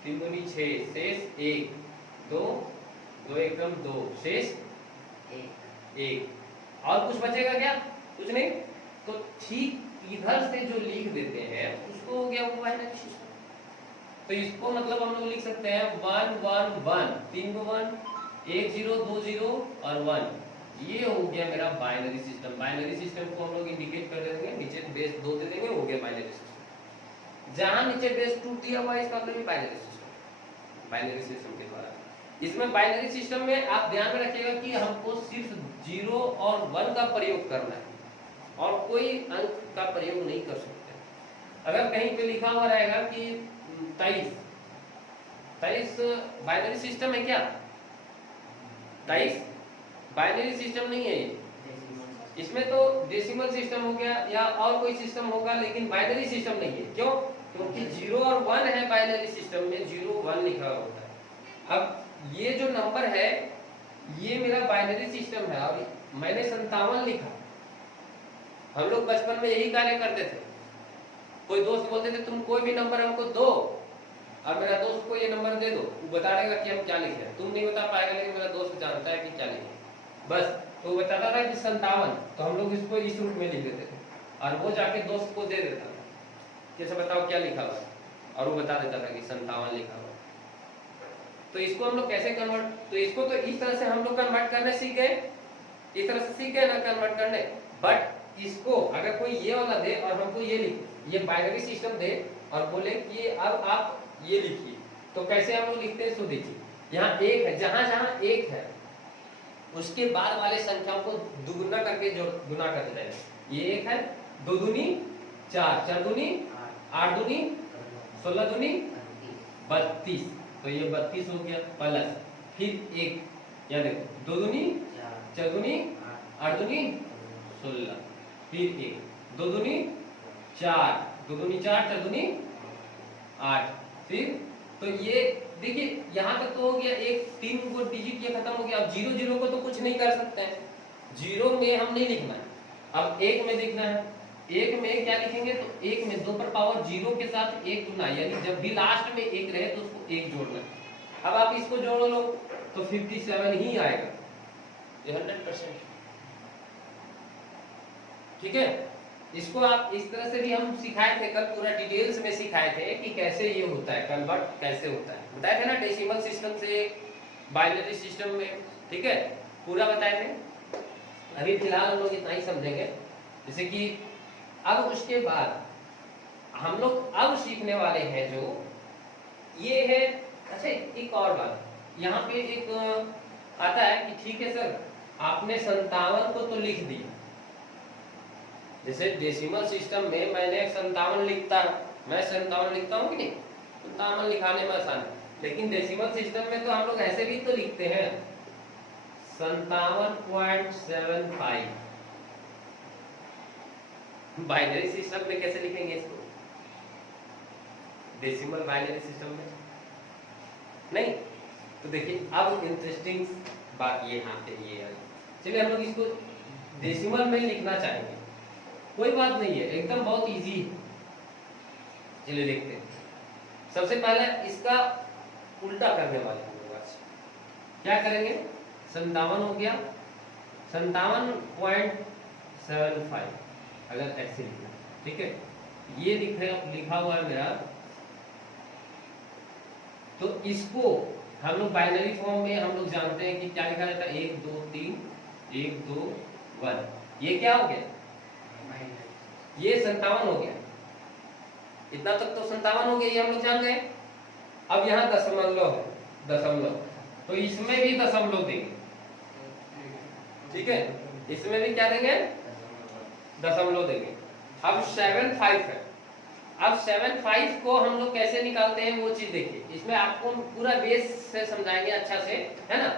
3 दूनी 6 शेष 1, 2 2 एकम 2 शेष 1। और कुछ बचेगा क्या, कुछ नहीं। तो ठीक इधर से जो लिख देते हैं उसको हो गया वो बाइनरी सिस्टम। तो इसको मतलब हम लोग लिख सकते हैं 1 1 1, 3 को 1, 1 0 2 0 और 1, ये हो गया मेरा बाइनरी सिस्टम। बाइनरी सिस्टम को हम लोग इंडिकेट कर देंगे, नीचे बेस 2 दे देंगे, हो गया बाइनरी सिस्टम। जहां नीचे बेस 2 दिया हुआ है इसका मतलब बाइनरी सिस्टम, बाइनरी सिस्टम के द्वारा। इसमें बाइनरी सिस्टम में आप ध्यान में रखिएगा कि हमको सिर्फ 0 और 1 का प्रयोग करना है और कोई अंक का प्रयोग नहीं कर सकते। अगर कहीं पे लिखा हुआ रहेगा कि 23 बाइनरी सिस्टम है क्या, 23 बाइनरी सिस्टम नहीं है ये। इसमें तो डेसिमल सिस्टम हो गया या और कोई सिस्टम होगा, लेकिन बाइनरी सिस्टम नहीं है। क्यों, क्योंकि 0 और 1 है बाइनरी सिस्टम में, 0 1 लिखा होता है। अब ये जो नंबर है ये मेरा बाइनरी सिस्टम है और मैंने 57 लिखा। हम लोग बचपन में यही कार्य करते थे। कोई दोस्त बोलते थे तुम कोई भी नंबर हमको दो और मेरा दोस्त को ये नंबर दे दो, वो बता देगा कि हम क्या लिख रहे हैं। तुम नहीं बता पाएगा लेकिन मेरा दोस्त जानता है कि क्या लिखे। बस तो वो बताता था कि 57, तो हम लोग इसको इस रूप में लिख देते थे और वो जाके दोस्त को दे देता था कि अच्छा बताओ क्या लिखा हुआ है, और वो बता देता था कि 57 लिखा हुआ है। तो इसको हम लोग कैसे कन्वर्ट, तो इसको तो इस तरह से हम लोग कन्वर्ट करने सीख गए, इस तरह से सीख गए ना कन्वर्ट करने। बट इसको अगर कोई ये वाला दे और हमको ये ये बाइनरी सिस्टम दे और बोले कि अब आप ये लिखिए, तो कैसे हम लोग लिखते हैं? सो देखिए यहाँ एक है, जहां जहां एक है उसके बाद वाले संख्याओं को दुगुना करके जो गुना करते जाएंगे। ये एक है, 2 दूनी 4, 4 दूनी 8 दूनी 16 दूनी 32, तो ये 32 हो गया। प्लस फिर एक, या देखो 2 दूनी 4 दूनी 8 दूनी 16, फिर एक 2 दूनी 4, 2 दूनी 4, 4 दूनी 8, फिर तो ये देखिए यहाँ तक तो हो गया, एक 3 को डिजिट ये खत्म हो गया। अब 0 0 को तो कुछ नहीं कर सकते हैं, 0 में हम नहीं लिखना है, अब 1 में लिखना है। 1 में क्या लिखेंगे? तो 1 में 2 पर पावर 0 के साथ 1 गुना, यानी जब भी लास्ट में 1 रहे तो उसको 1 जोड़ना है। अब आप इसको जोड़ लो तो 57 ही आएगा, ये 100%। ठीक है, इसको आप इस तरह से भी हम सिखाए थे कल, पूरा डिटेल्स में सिखाए थे कि कैसे ये होता है, कन्वर्ट कैसे होता है, बताए थे ना, डेसिमल सिस्टम से बाइनरी सिस्टम में। ठीक है, पूरा बताए थे। अभी फिलहाल हम लोग इतना ही समझेंगे, जैसे कि अब उसके बाद हम लोग अब सीखने वाले हैं जो ये है। अच्छा एक और बात, यहाँ पे एक आता है कि ठीक है सर आपने 57 को तो लिख दिया, जैसे डेसिमल सिस्टम में मैंने 57 लिखता, मैं 57 लिखता हूँ कि नहीं, 57 लिखाने में आसान है, लेकिन डेसिमल सिस्टम में तो हम लोग ऐसे भी तो लिखते हैं 57.75। बाइनरी सिस्टम में कैसे लिखेंगे इसको? डेसिमल बाइनरी सिस्टम में नहीं। तो देखिए अब इंटरेस्टिंग बात ये यहाँ पे ये है, चलिए हम लोग इसको डेसिमल में लिखना चाहेंगे, कोई बात नहीं है, एकदम बहुत इजी है। चलिए देखते हैं। सबसे पहले इसका उल्टा करने वाले हैं लोग, आज क्या करेंगे? 57 हो गया, 57.75 अगर ऐसे लिखना, ठीक है, ये लिखा हुआ है मेरा, तो इसको हम लोग बाइनरी फॉर्म में हम लोग जानते हैं कि क्या लिखा जाता है, 1 2 3 1 2 1, ये क्या हो गया? ये 57 हो गया, इतना तक तो 57 हो गया, ये हम लोग जान गए। अब यहाँ दशमलव है, दशमलव, तो इसमें भी दशमलव देंगे, ठीक है, इसमें भी क्या देंगे? दशमलव देंगे। अब 75 है, अब 75 को हम लोग कैसे निकालते हैं वो चीज देखिए, इसमें आपको पूरा बेस से समझाएंगे अच्छा से, है ना,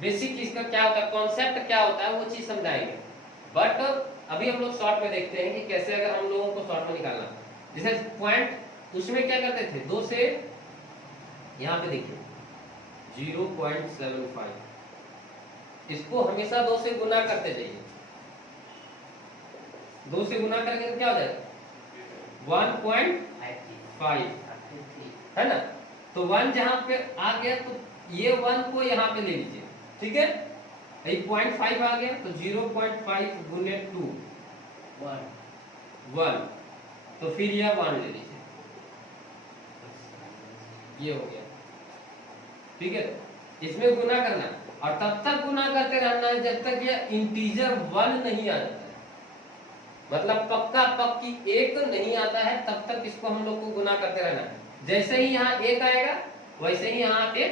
बेसिक इसका क्या होता है, कॉन्सेप्ट क्या होता है वो चीज समझाएंगे। बट अभी हम लोग शॉर्ट में देखते हैं कि कैसे अगर हम लोगों को शॉर्ट में निकालना। जैसे पॉइंट उसमें क्या करते थे, 2 से यहाँ पे देखिए 0.75, इसको हमेशा 2 से गुना करते जाइए, 2 से गुना करेंगे तो क्या हो जाएगा? 1.5, है ना। तो 1 जहां पे आ गया तो ये 1 को यहाँ पे ले लीजिए, ठीक है, 0.5 आ गया तो 0.5 गुने 2 1, तो फिर यह 1 ले लीजिए, ये हो गया, ठीक है। इसमें गुना करना और तब तक गुना करते रहना है जब तक यह इंटीजर 1 नहीं आ जाता है, मतलब पक्का पक्की 1 नहीं आता है तब तक इसको हम लोग को गुना करते रहना है। जैसे ही यहाँ 1 आएगा वैसे ही यहाँ पे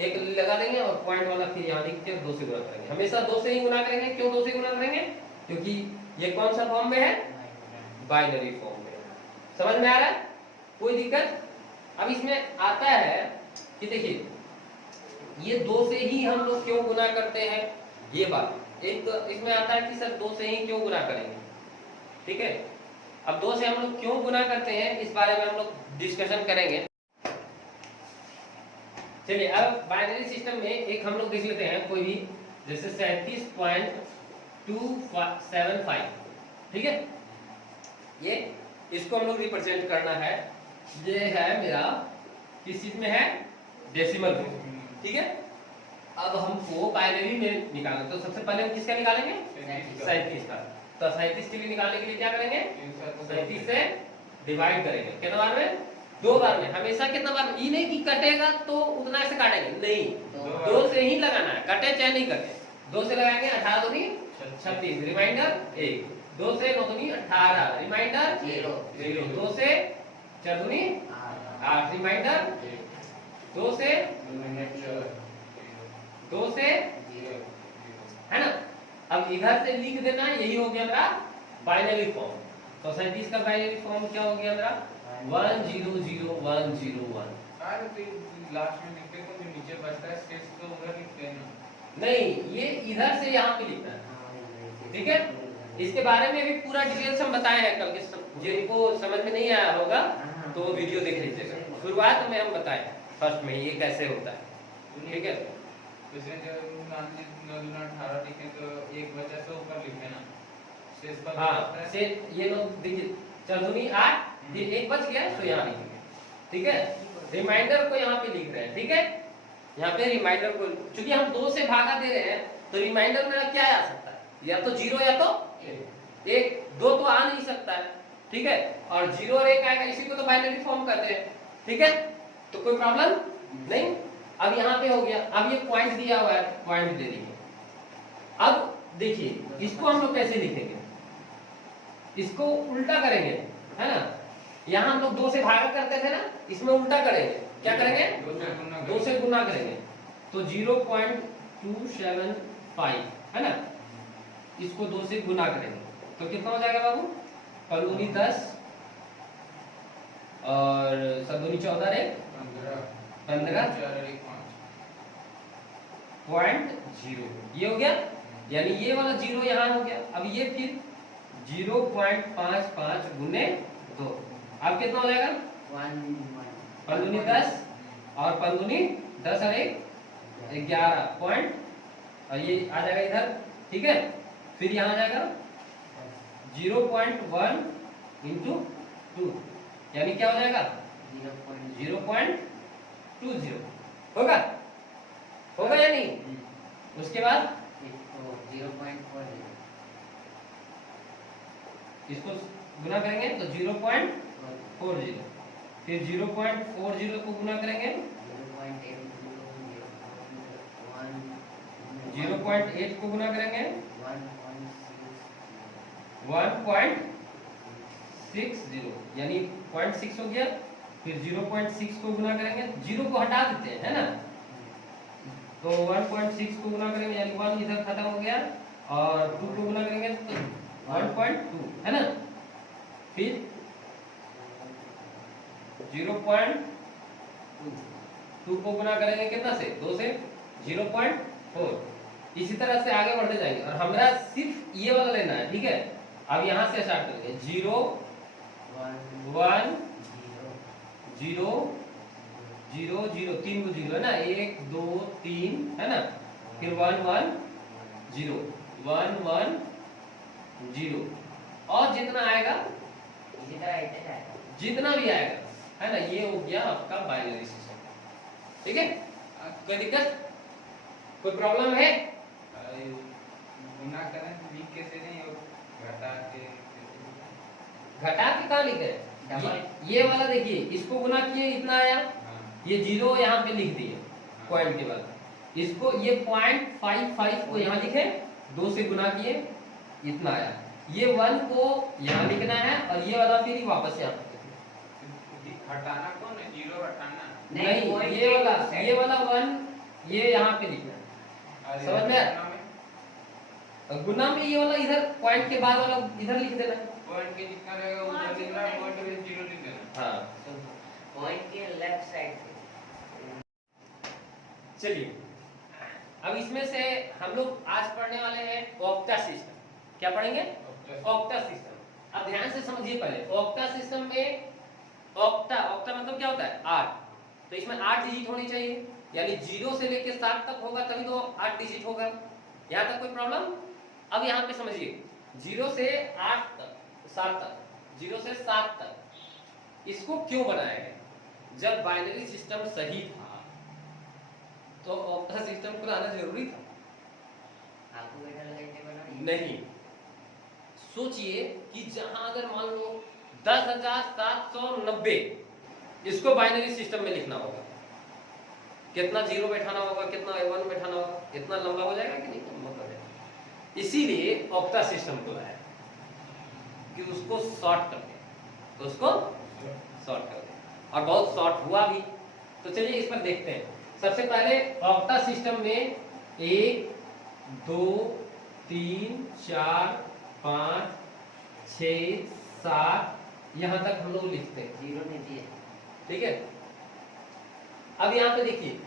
1 लगा देंगे और पॉइंट वाला फिर यहाँ लिख के 2 से गुना करेंगे, हमेशा 2 से ही गुना करेंगे। क्यों 2 से गुना करेंगे? क्योंकि ये कौन सा फॉर्म में है? बाइनरी फॉर्म में। समझ में आ रहा है? कोई दिक्कत? अब इसमें आता है कि देखिए ये 2 से ही हम लोग क्यों गुना करते हैं, ये बात एक तो इसमें आता है कि सर 2 से ही क्यों गुना करेंगे, ठीक है। अब 2 से हम लोग क्यों गुना करते हैं इस बारे में हम लोग डिस्कशन करेंगे। चलिए अब बाइनरी सिस्टम में एक हम लोग देख लेते हैं कोई भी, जैसे 37.275, ठीक है, ये इसको हम लोग रिप्रेजेंट करना है, ये है मेरा किस चीज में है? डेसिमल में, ठीक है। अब हमको बाइनरी में निकालना, तो सबसे पहले हम किसका निकालेंगे? 37 का। तो 37 के लिए निकालने के लिए क्या करेंगे? 37 से डिवाइड करेंगे, कितना बार में? 2 बार में हमेशा कितना बार, ये नहीं कि कटेगा तो उतना से काटेंगे, नहीं, 2 से ही लगाना है, कटे चाहे नहीं कटे। 2 से लगाएंगे 18 दूनी 36, रिमाइंडर 1, 2 से 9 दूनी 18, रिमाइंडर 0, 2 से 4 दूनी 8, रिमाइंडर 2 से 2 से, है ना। अब इधर से लिख देना, यही हो गया मेरा बाइनरी फॉर्म। तो 37 का बाइनरी फॉर्म क्या हो गया मेरा, 100101। लास्ट में लिखते तो नीचे बचता है स्पेस, तो उधर लिखते हैं ना। नहीं, ये इधर से यहाँ पे लिखना है, ठीक है। इसके बारे में भी पूरा डिटेल्स हम बताए हैं कल के, जिनको समझ में नहीं आया होगा तो वीडियो देख लीजिएगा। शुरुआत में हम बताए फर्स्ट में ये कैसे होता है, ठीक है। जैसे जब 18 लिखें तो एक बचा से ऊपर लिखे ना, शेष पर हाँ से ये लोग देखिए 4 दूनी 8, ये एक बच गया तो यहाँ लिखेंगे, ठीक है। रिमाइंडर को यहाँ पे लिख रहे हैं, ठीक है। यहाँ पे रिमाइंडर को, चूंकि हम 2 से भागा दे रहे हैं तो रिमाइंडर में क्या आ सकता है, या तो 0 या तो 1, 2 तो आ नहीं सकता है, ठीक है। और 0 और 1 आएगा, इसी को तो बाइनरी फॉर्म कहते हैं, ठीक है। तो कोई प्रॉब्लम नहीं। अब यहाँ पे हो गया, अब ये पॉइंट दिया हुआ है, पॉइंट दे दीजिए। अब देखिए इसको हम लोग कैसे लिखेंगे, इसको उल्टा करेंगे, है ना। यहाँ हम लोग 2 से भागा करते थे ना, इसमें उल्टा करेंगे, क्या करेंगे, 2 से गुना करेंगे। तो 0.275, है ना, इसको 2 से गुना करेंगे तो कितना हो जाएगा बाबू, 15 10 और 7 14 रे 15.0, ये हो गया। यानी ये वाला 0 यहाँ हो गया। अब ये फिर 0.55 गुने 2, अब कितना हो जाएगा, 15 10 और 15 10 और 1 11 पॉइंट, और ये आ जाएगा इधर, ठीक है। फिर यहाँ आ जाएगा 0.1 इंटू 2, यानी क्या हो जाएगा 0.20, होगा, होगा या नहीं। उसके बाद 0.40, इसको गुना करेंगे तो 0.40, फिर 0.40 को गुना करेंगे 0.8 को गुना करेंगे 1.60, यानी 0.6 हो गया। फिर 0.6 को गुना करेंगे, 0 को हटा देते हैं, है ना, तो 1.6 को गुना करेंगे यानी 1 इधर खत्म हो गया, और 2 को गुना करेंगे तो 1.2, है ना। फिर 0.2 को गुना करेंगे कितना से, 2 से, 0.4। इसी तरह से आगे बढ़ते जाएंगे, और हमारा सिर्फ ये वाला लेना है, ठीक है। अब यहाँ से स्टार्ट करेंगे 0 1 0 0 0, 3 को 0 है ना, 1 2 3, है ना। फिर 1 1 0 1 1 0, और जितना आएगा जितना भी आएगा, है ना, ये हो गया आपका बाइनरी सिस्टम, ठीक है। कोई दिक्कत, कोई प्रॉब्लम है, गुना करें तो लिख कैसे नहीं, और घटा के कहाँ लिखे, ये वाला देखिए, इसको गुना किए इतना आया, ये 0 यहाँ पे लिख दिए पॉइंट के बाद, इसको ये 0.55 को यहाँ लिखे, 2 से गुना किए इतना आया, ये 1 को यहाँ लिखना है, और ये वाला फिर वापस यहाँ हटाना कौन है, 0 हटाना नहीं, ये वाला 1 ये यहाँ पे लिखना है, समझ में आया। गुना में ये वाला इधर पॉइंट के बाद वाला इधर लिख देना, पॉइंट के जितना रहेगा उधर लिखना है, पॉइंट पे 0 लिख देना। हाँ, पॉइंट के लेफ्ट साइड पे। चलिए अब इसमें से हम लोग आज पढ़ने वाले हैं ऑक्टा सिस्टम। क्या पढ़ेंगे, ऑक्टा सिस्टम। अब ध्यान से समझिए पहले, ऑक्टा सिस्टम में ऑक्टा मतलब क्या होता है, 8, तो इसमें 8 डिजिट होनी चाहिए, यानी 0 से लेके 7 तक होगा तभी तो 8 डिजिट होगा। यहाँ तक कोई प्रॉब्लम। अब यहाँ पे समझिए 0 से 8 तक 7 तक, 0 से 7 तक इसको क्यों बनाया गया। जब बाइनरी सिस्टम सही था तो ऑक्टा सिस्टम को लाना जरूरी था, आपको बेटा लगाइए बना नहीं। सोचिए कि जहां अगर मान लो 10,790 इसको बाइनरी सिस्टम में लिखना होगा। कितना जीरो बैठाना होगा, कितना 1 बैठाना होगा, इतना लंबा हो जाएगा कि नहीं, लंबा हो जाएगा। इसीलिए ऑक्टा सिस्टम को लाया कि उसको शॉर्ट कर दे, तो उसको शॉर्ट कर दे, और बहुत शॉर्ट हुआ भी। तो चलिए इस पर देखते हैं। सबसे पहले ऑक्टा सिस्टम में 1 2 3 4 5 6 7 यहां तक हम लोग लिखते हैं, जीरो नहीं दिए। ठीक है। अब यहाँ पे देखिए,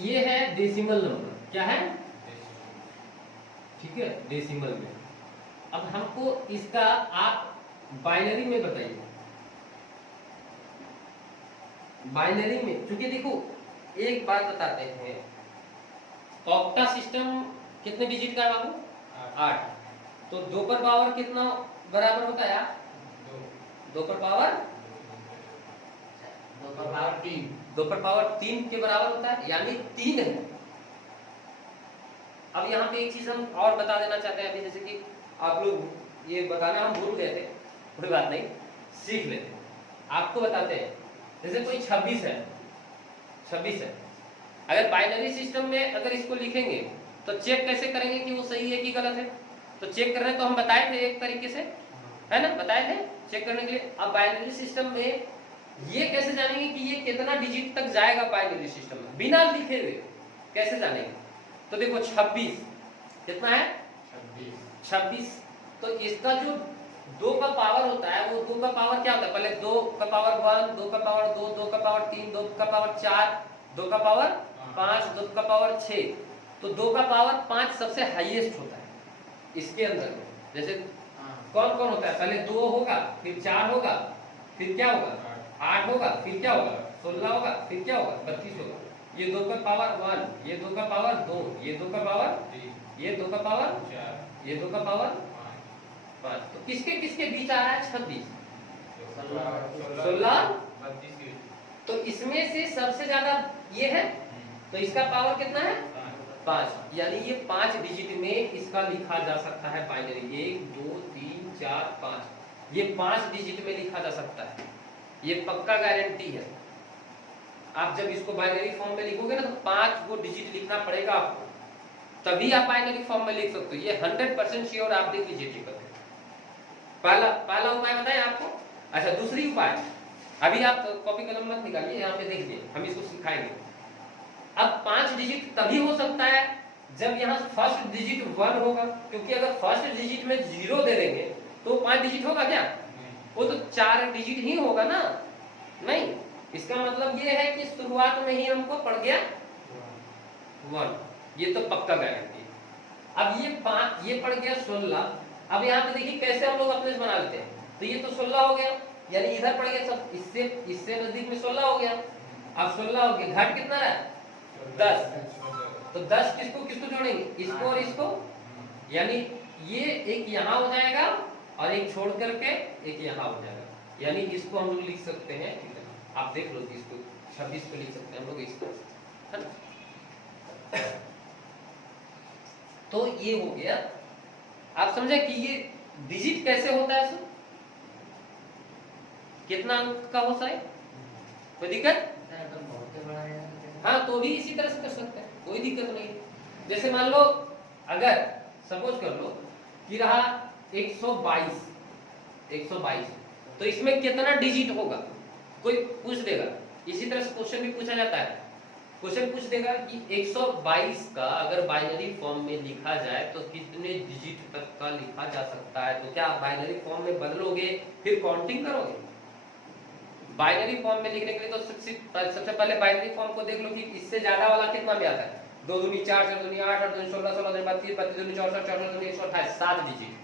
ये है डेसिमल नंबर, क्या है, ठीक है, डेसिमल में। अब हमको इसका आप बाइनरी में बताइए। बाइनरी में क्योंकि देखो एक बात बताते हैं, ऑक्टा सिस्टम कितने डिजिट का है बाबू, 8। तो 2 पर पावर कितना बराबर होता है, 2 पर पावर 2 का पावर 3। 2 पर पावर 3 के बराबर होता है, यानी 3 है। अब यहाँ पे एक चीज हम और बता देना चाहते हैं अभी, जैसे कि आप लोग ये बताना हम भूल गए थे, कोई बात नहीं, सीख लेते। आपको बताते हैं, जैसे कोई 26 है, 26 है, अगर बाइनरी सिस्टम में अगर इसको लिखेंगे तो चेक कैसे करेंगे कि वो सही है कि गलत है। तो चेक करने तो हम बताए थे एक तरीके से, है ना, बताए थे चेक करने के लिए। अब बाइनरी सिस्टम में ये कैसे जानेंगे कि ये कितना डिजिट तक जाएगा बाइनरी सिस्टम में, बिना लिखे हुए कैसे जानेंगे। तो देखो 26 कितना है, 26। तो इसका जो 2 का पावर होता है, वो 2 का पावर क्या होता है, पहले 2 का पावर 1, 2 का पावर 2, 2 का पावर 3, 2 का पावर 4, 2 का पावर 5, 2 का पावर 6। तो 2 का पावर 5 सबसे हाईएस्ट होता है इसके अंदर में। जैसे कौन कौन होता है, पहले 2 होगा, फिर 4 होगा, फिर क्या होगा, 8 होगा, फिर क्या होगा, 16 होगा, फिर क्या होगा, 32 होगा। ये 2 का पावर 1, ये 2 का पावर 2, ये 2 का पावर, ये 2 का पावर 4, ये 2 का पावर 5। तो किसके किसके बीच आ रहा है, 26, 16, 32। तो इसमें से सबसे ज्यादा ये है, तो इसका पावर कितना है, 5। यानी ये 5 डिजिट में इसका लिखा जा सकता है बाइनरी, 1 2 3 4 5, ये 5 डिजिट में लिखा जा सकता है, ये पक्का गारंटी है। आप जब इसको बाइनरी फॉर्म में लिखोगे ना, तो 5 को डिजिट लिखना पड़ेगा आपको, तभी आप बाइनरी फॉर्म में लिख सकते हो। ये 100% श्योर, आप देख लीजिए ठीक है। पहला उपाय बताएं आपको। अच्छा, दूसरी उपाय, अभी आप कॉपी कलम मत निकालिए, यहाँ पे देखिए, हम इसको सिखाएंगे। अब 5 डिजिट तभी हो सकता है जब यहाँ फर्स्ट डिजिट 1 होगा, क्योंकि अगर फर्स्ट डिजिट में 0 दे देंगे तो 5 डिजिट होगा क्या, वो तो 4 डिजिट ही होगा ना, नहीं। इसका मतलब ये है कि शुरुआत में ही हमको पड़ गया 1, ये तो पक्का गारंटी है। अब ये 5, ये पड़ गया 16। अब यहाँ पे देखिए कैसे हम लोग अपने से बना लेते हैं, तो ये तो 16 हो गया, यानी इधर पड़ गया सब, इससे नजदीक में 16 हो गया। अब 16 हो गया, घट कितना रहा, 10। तो 10 किसको किसको जोड़ेंगे, इसको और इसको, यानी ये एक यहाँ हो जाएगा और एक छोड़ करके एक यहाँ हो जाएगा, यानी इसको हम लोग लिख सकते हैं, ठीक है, आप देख लो, इसको 26 को लिख सकते हैं हम लोग इसको, है ना। तो ये हो गया, आप समझे कि ये डिजिट कैसे होता है, सर कितना अंक का होता है, कोई दिक्कत, हाँ, तो भी इसी तरह से कर सकते हैं, कोई दिक्कत नहीं। जैसे मान लो, अगर सपोज कर लो कि रहा 122, 122, तो इसमें कितना डिजिट होगा, कोई पूछ देगा। इसी तरह से क्वेश्चन भी पूछा जाता है, क्वेश्चन पूछ देगा कि 122 का अगर बाइनरी फॉर्म में लिखा जाए तो कितने डिजिट तक का लिखा जा सकता है। तो क्या आप बाइनरी फॉर्म में बदलोगे, फिर काउंटिंग करोगे। बाइनरी फॉर्म में लिखने के लिए तो सबसे पहले बाइनरी फॉर्म को देख लो कि इससे ज्यादा वाला कितना में आता है, 2 दूनी 4, 4 दूनी 8, 8 दूनी 16, 16 दूनी 32, 32 दूनी 64, 64 दूनी 128, 7 डिजिट,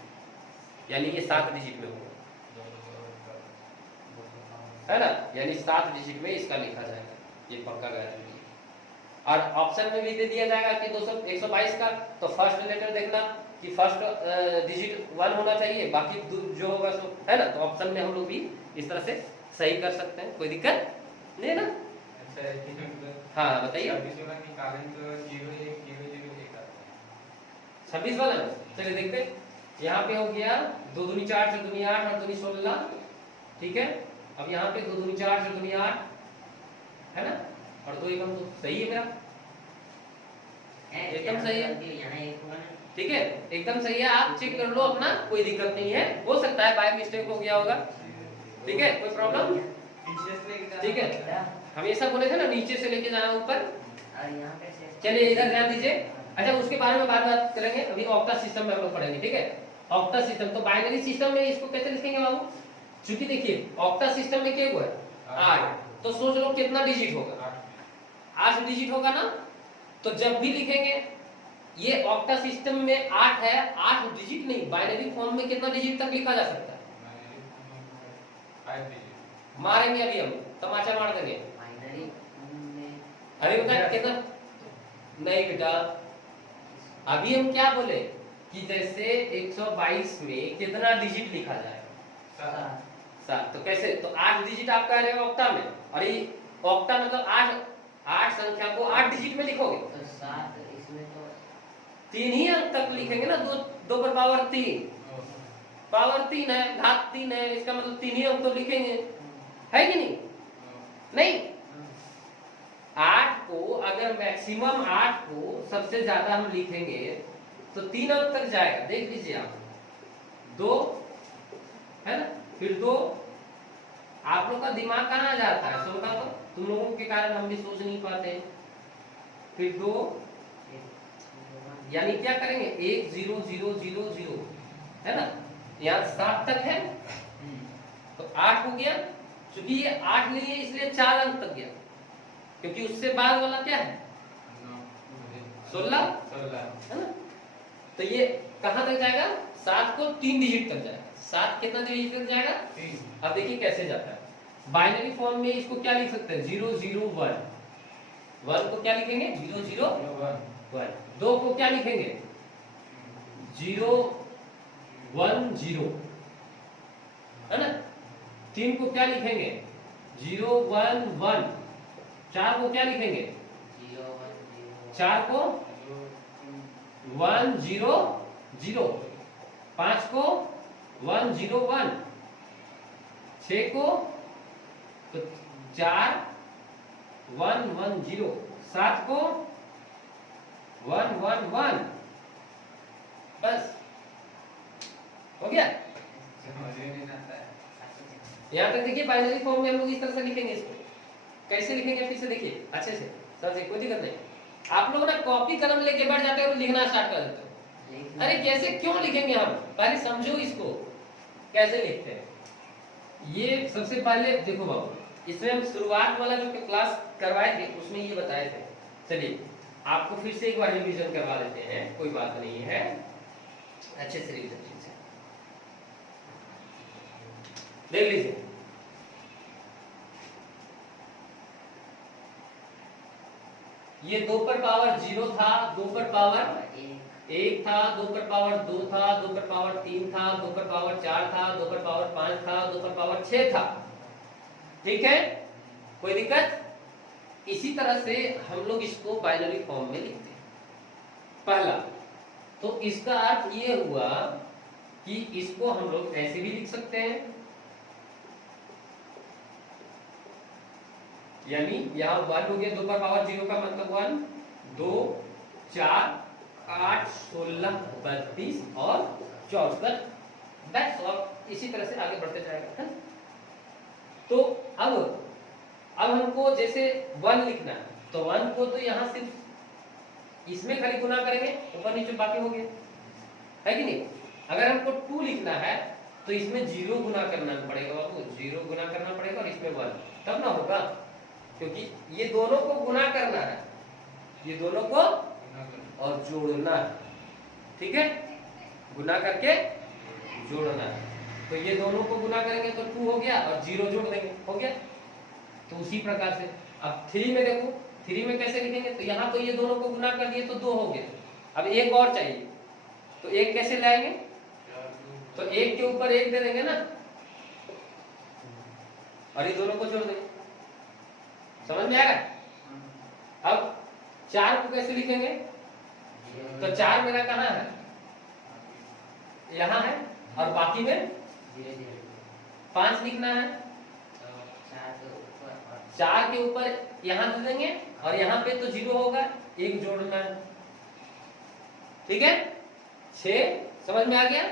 यानी ये 7 डिजिट में होगा, है ना, यानी 7 डिजिट में इसका लिखा जाएगा, ये पक्का गारंटी है। और ऑप्शन में भी दे दिया जाएगा कि 122 का, तो फर्स्ट लेटर देखना कि फर्स्ट डिजिट 1 होना चाहिए, बाकी जो होगा सो, है ना। तो ऑप्शन में हम लोग भी इस तरह से सही कर सकते हैं, कोई दिक्कत नहीं ना। हाँ बताइए, 26 वाला में चलिए देखते हैं। यहाँ पे हो गया 2 दूनी 4, 4 दूनी 8, 8 दूनी 16, ठीक है, अब यहाँ पे 2 दूनी 4 4 दूनी 8 है ना, और 2 एकम तो सही है मेरा, एकदम सही है। यहाँ एक हुआ ना। ठीक है, एकदम सही है, आप चेक कर लो अपना, कोई दिक्कत नहीं है, हो सकता है बाय मिस्टेक हो गया होगा। ठीक है, कोई प्रॉब्लम? ठीक है, हमेशा बोले थे ना नीचे से लेके जाना ऊपर। और यहाँ पे से चलिए इधर ध्यान दीजिए। अच्छा, उसके बारे में बाद बात करेंगे, अभी ऑक्टा सिस्टम में हम लोग पढ़ेंगे। ठीक है, ऑक्टा सिस्टम, तो बाइनरी सिस्टम में इसको कैसे लिखेंगे बाबू? क्योंकि देखिए ऑक्टा सिस्टम में क्या हुआ है 8, तो सोच लो कितना डिजिट होगा, 8 डिजिट होगा ना। तो जब भी लिखेंगे ये ऑक्टा सिस्टम में 8 है, 8 डिजिट नहीं, बाइनरी फॉर्म में कितना डिजिट तक लिखा जा सकता है? मारेंगे अभी हम, तमाचा मार देंगे। बाइनरी में अरे बेटा कितना, नहीं बेटा अभी हम क्या बोले कि जैसे 122 में कितना डिजिट लिखा जाएगा? 7। तो कैसे, तो 8 डिजिट आप कह रहे हो ऑक्टा में, और ये ऑक्टा मतलब 8 संख्या को 8 डिजिट में लिखोगे तो 7 इसमें तो 3 ही अंक तक लिखेंगे ना, 2 पर पावर 3, पावर 3 है, घात 3 है, इसका मतलब 3 ही अंक तो लिखेंगे, है कि नहीं? नहीं, 8 को अगर मैक्सिमम 8 को सबसे ज्यादा हम लिखेंगे तो 3 अंक तक जाएगा। देख लीजिए आप, 2 है ना, फिर 2, आप लोग का दिमाग कहाँ जाता है सुनता, तो तुम लोगों के कारण हम भी सोच नहीं पाते। फिर 2, यानी क्या करेंगे 1 0 0 0 0 है ना, यहाँ 7 तक है, तो 8 हो गया। क्योंकि ये 8 लिए इसलिए 4 अंक तक गया, क्योंकि उससे बाद वाला क्या है 16 है ना। तो ये कहां तक जाएगा, 7 को 3 डिजिट तक जाएगा। 7 कितना डिजिट तक जाएगा? 3। अब देखिए कैसे जाता है, बाइनरी फॉर्म में इसको क्या लिख सकते हैं 0 0 1, 1 को क्या लिखेंगे 0 0 1, 2 को क्या लिखेंगे 0 1 0 है ना, 3 को क्या लिखेंगे 0 1 1, 4 को क्या लिखेंगे 4 को 1 0 0, 5 को 1 0 1, 6 को तो 4 1 1 0, 7 को 1 1 1, बस हो गया। यहाँ तक देखिए बाइनरी फॉर्म में हम लोग इस तरह से लिखेंगे। इसको कैसे लिखेंगे फिर से देखिए अच्छे से, सबसे कोई दिक्कत नहीं। आप लोग ना कॉपी कलम लेके बैठ जाते हो और लिखना स्टार्ट कर देते हो। अरे कैसे क्यों लिखेंगे हम, पहले समझो इसको कैसे लिखते हैं। ये सबसे पहले देखो बाबू, इसमें हम शुरुआत वाला जो क्लास करवाए थे उसमें ये बताए थे। चलिए आपको फिर से एक बार रिवीजन करवा देते हैं, कोई बात नहीं है, अच्छे से रिवीजन देख लीजिए। ये 2 पर पावर 0 था, 2 पर पावर 1 था, 2 पर पावर 2 था, 2 पर पावर 3 था, 2 पर पावर 4 था, 2 पर पावर 5 था, 2 पर पावर 6 था। ठीक है, कोई दिक्कत? इसी तरह से हम लोग इसको बाइनरी फॉर्म में लिखते हैं। पहला तो इसका अर्थ ये हुआ कि इसको हम लोग ऐसे भी लिख सकते हैं, यानी यहाँ 1 हो गया, 2 पर पावर 0 का मतलब 1 2 4 8 16 32 और 64, दैट्स ऑल। इसी तरह से आगे बढ़ते जाएगा। तो अब हमको जैसे 1 लिखना है, तो 1 को तो यहाँ सिर्फ इसमें खाली गुना करेंगे, ऊपर नीचे बाकी हो गया, है कि नहीं। अगर हमको 2 लिखना है तो इसमें 0 गुना करना पड़ेगा बाबू, 0 गुना करना पड़ेगा और इसमें 1, तब ना होगा, क्योंकि ये दोनों को गुना करना है, ये दोनों को और जोड़ना है। ठीक है, गुना करके जोड़ना है। तो ये दोनों को गुना करेंगे तो 2 हो गया और 0 जोड़ देंगे, हो गया। तो उसी प्रकार से अब 3 में देखो, 3 में कैसे लिखेंगे, तो यहाँ तो ये दोनों को गुना कर दिए तो 2 हो गया। अब एक और चाहिए, तो एक कैसे लाएंगे, तो एक के ऊपर एक दे देंगे ना, और ये दोनों को जोड़ देंगे, समझ में आएगा। अब 4 को कैसे लिखेंगे, तो 4 मेरा कहाँ है, यहाँ है, और बाकी में 5 लिखना है, 4 के ऊपर और 4 के ऊपर यहाँ दे देंगे और यहाँ पे तो 0 होगा, एक जोड़ना है, ठीक है। 6 समझ में आ गया।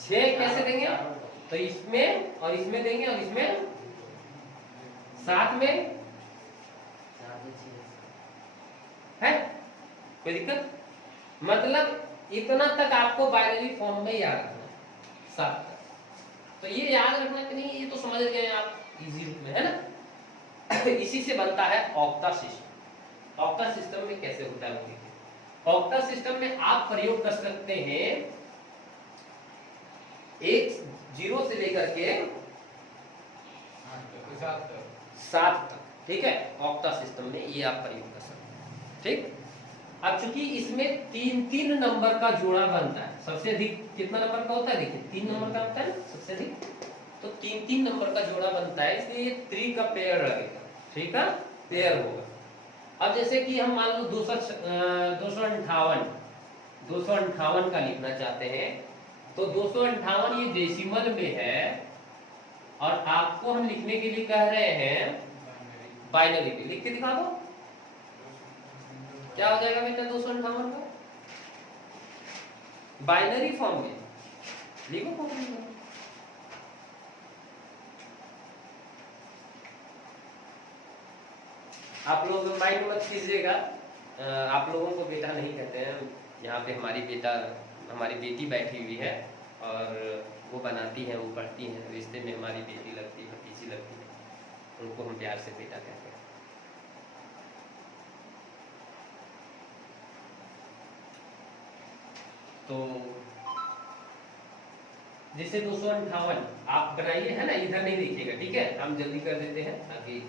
6 कैसे देंगे, तो इसमें और इसमें देंगे और इसमें 7 में है, कोई दिक्कत। मतलब इतना तक आपको बाइनरी फॉर्म में याद रखना है, 7 तक। तो ये याद रखना कि नहीं, ये तो समझ गए आप इजी रूप में, है ना। इसी से बनता है ऑक्टा सिस्टम। ऑक्टा सिस्टम में कैसे होता है वो देखिए। ऑक्टा सिस्टम में आप प्रयोग कर सकते हैं 0 से लेकर के 7 तक, ठीक है। ऑक्टा सिस्टम में ये आप प्रयोग कर सकते हैं, ठीक। अब चूंकि इसमें 3 नंबर का जोड़ा बनता है, सबसे अधिक कितना नंबर का होता है, देखिए 3 नंबर का होता है सबसे अधिक, तो 3 नंबर का जोड़ा बनता है, इसलिए ये 3 का पेयर लगेगा, ठीक है, पेयर होगा। अब जैसे कि हम मान लो 258 का लिखना चाहते हैं, तो 258 ये डेसिमल में है और आपको हम लिखने के लिए कह रहे हैं बाइनरी में। लिख के दिखा दो, क्या हो जाएगा बेटा 258 का बाइनरी फॉर्म में लिखो। आप लोग माइंड मत कीजिएगा, आप लोगों को बेटा नहीं कहते हैं, यहाँ पे हमारी बेटी बैठी हुई है और वो बनाती है, वो पढ़ती है, रिश्ते में हमारी बेटी लगती है, भतीजी लगती है, उनको हम प्यार से बेटा कहते हैं। तो जैसे 258 आप बनाइए, है ना, इधर नहीं देखिएगा, ठीक है, हम जल्दी कर देते हैं ताकि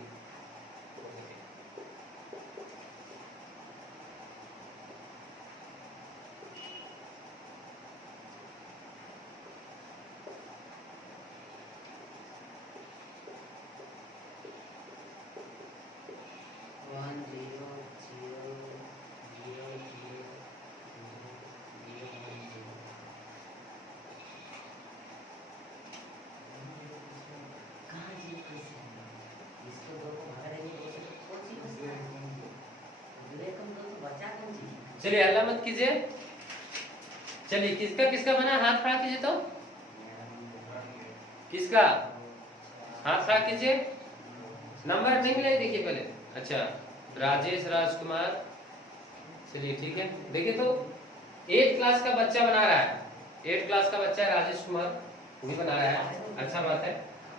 चलिए हल्ला मत कीजिए। चलिए किसका किसका बना, हाथ खड़ा कीजिए, तो किसका हाथ खड़ा कीजिए। नंबर नहीं मिला देखिए पहले, अच्छा राजेश राजकुमार, चलिए ठीक है। देखिए तो 8 क्लास का बच्चा बना रहा है, 8 क्लास का बच्चा राजेश कुमार भी बना रहा है, अच्छा बात है।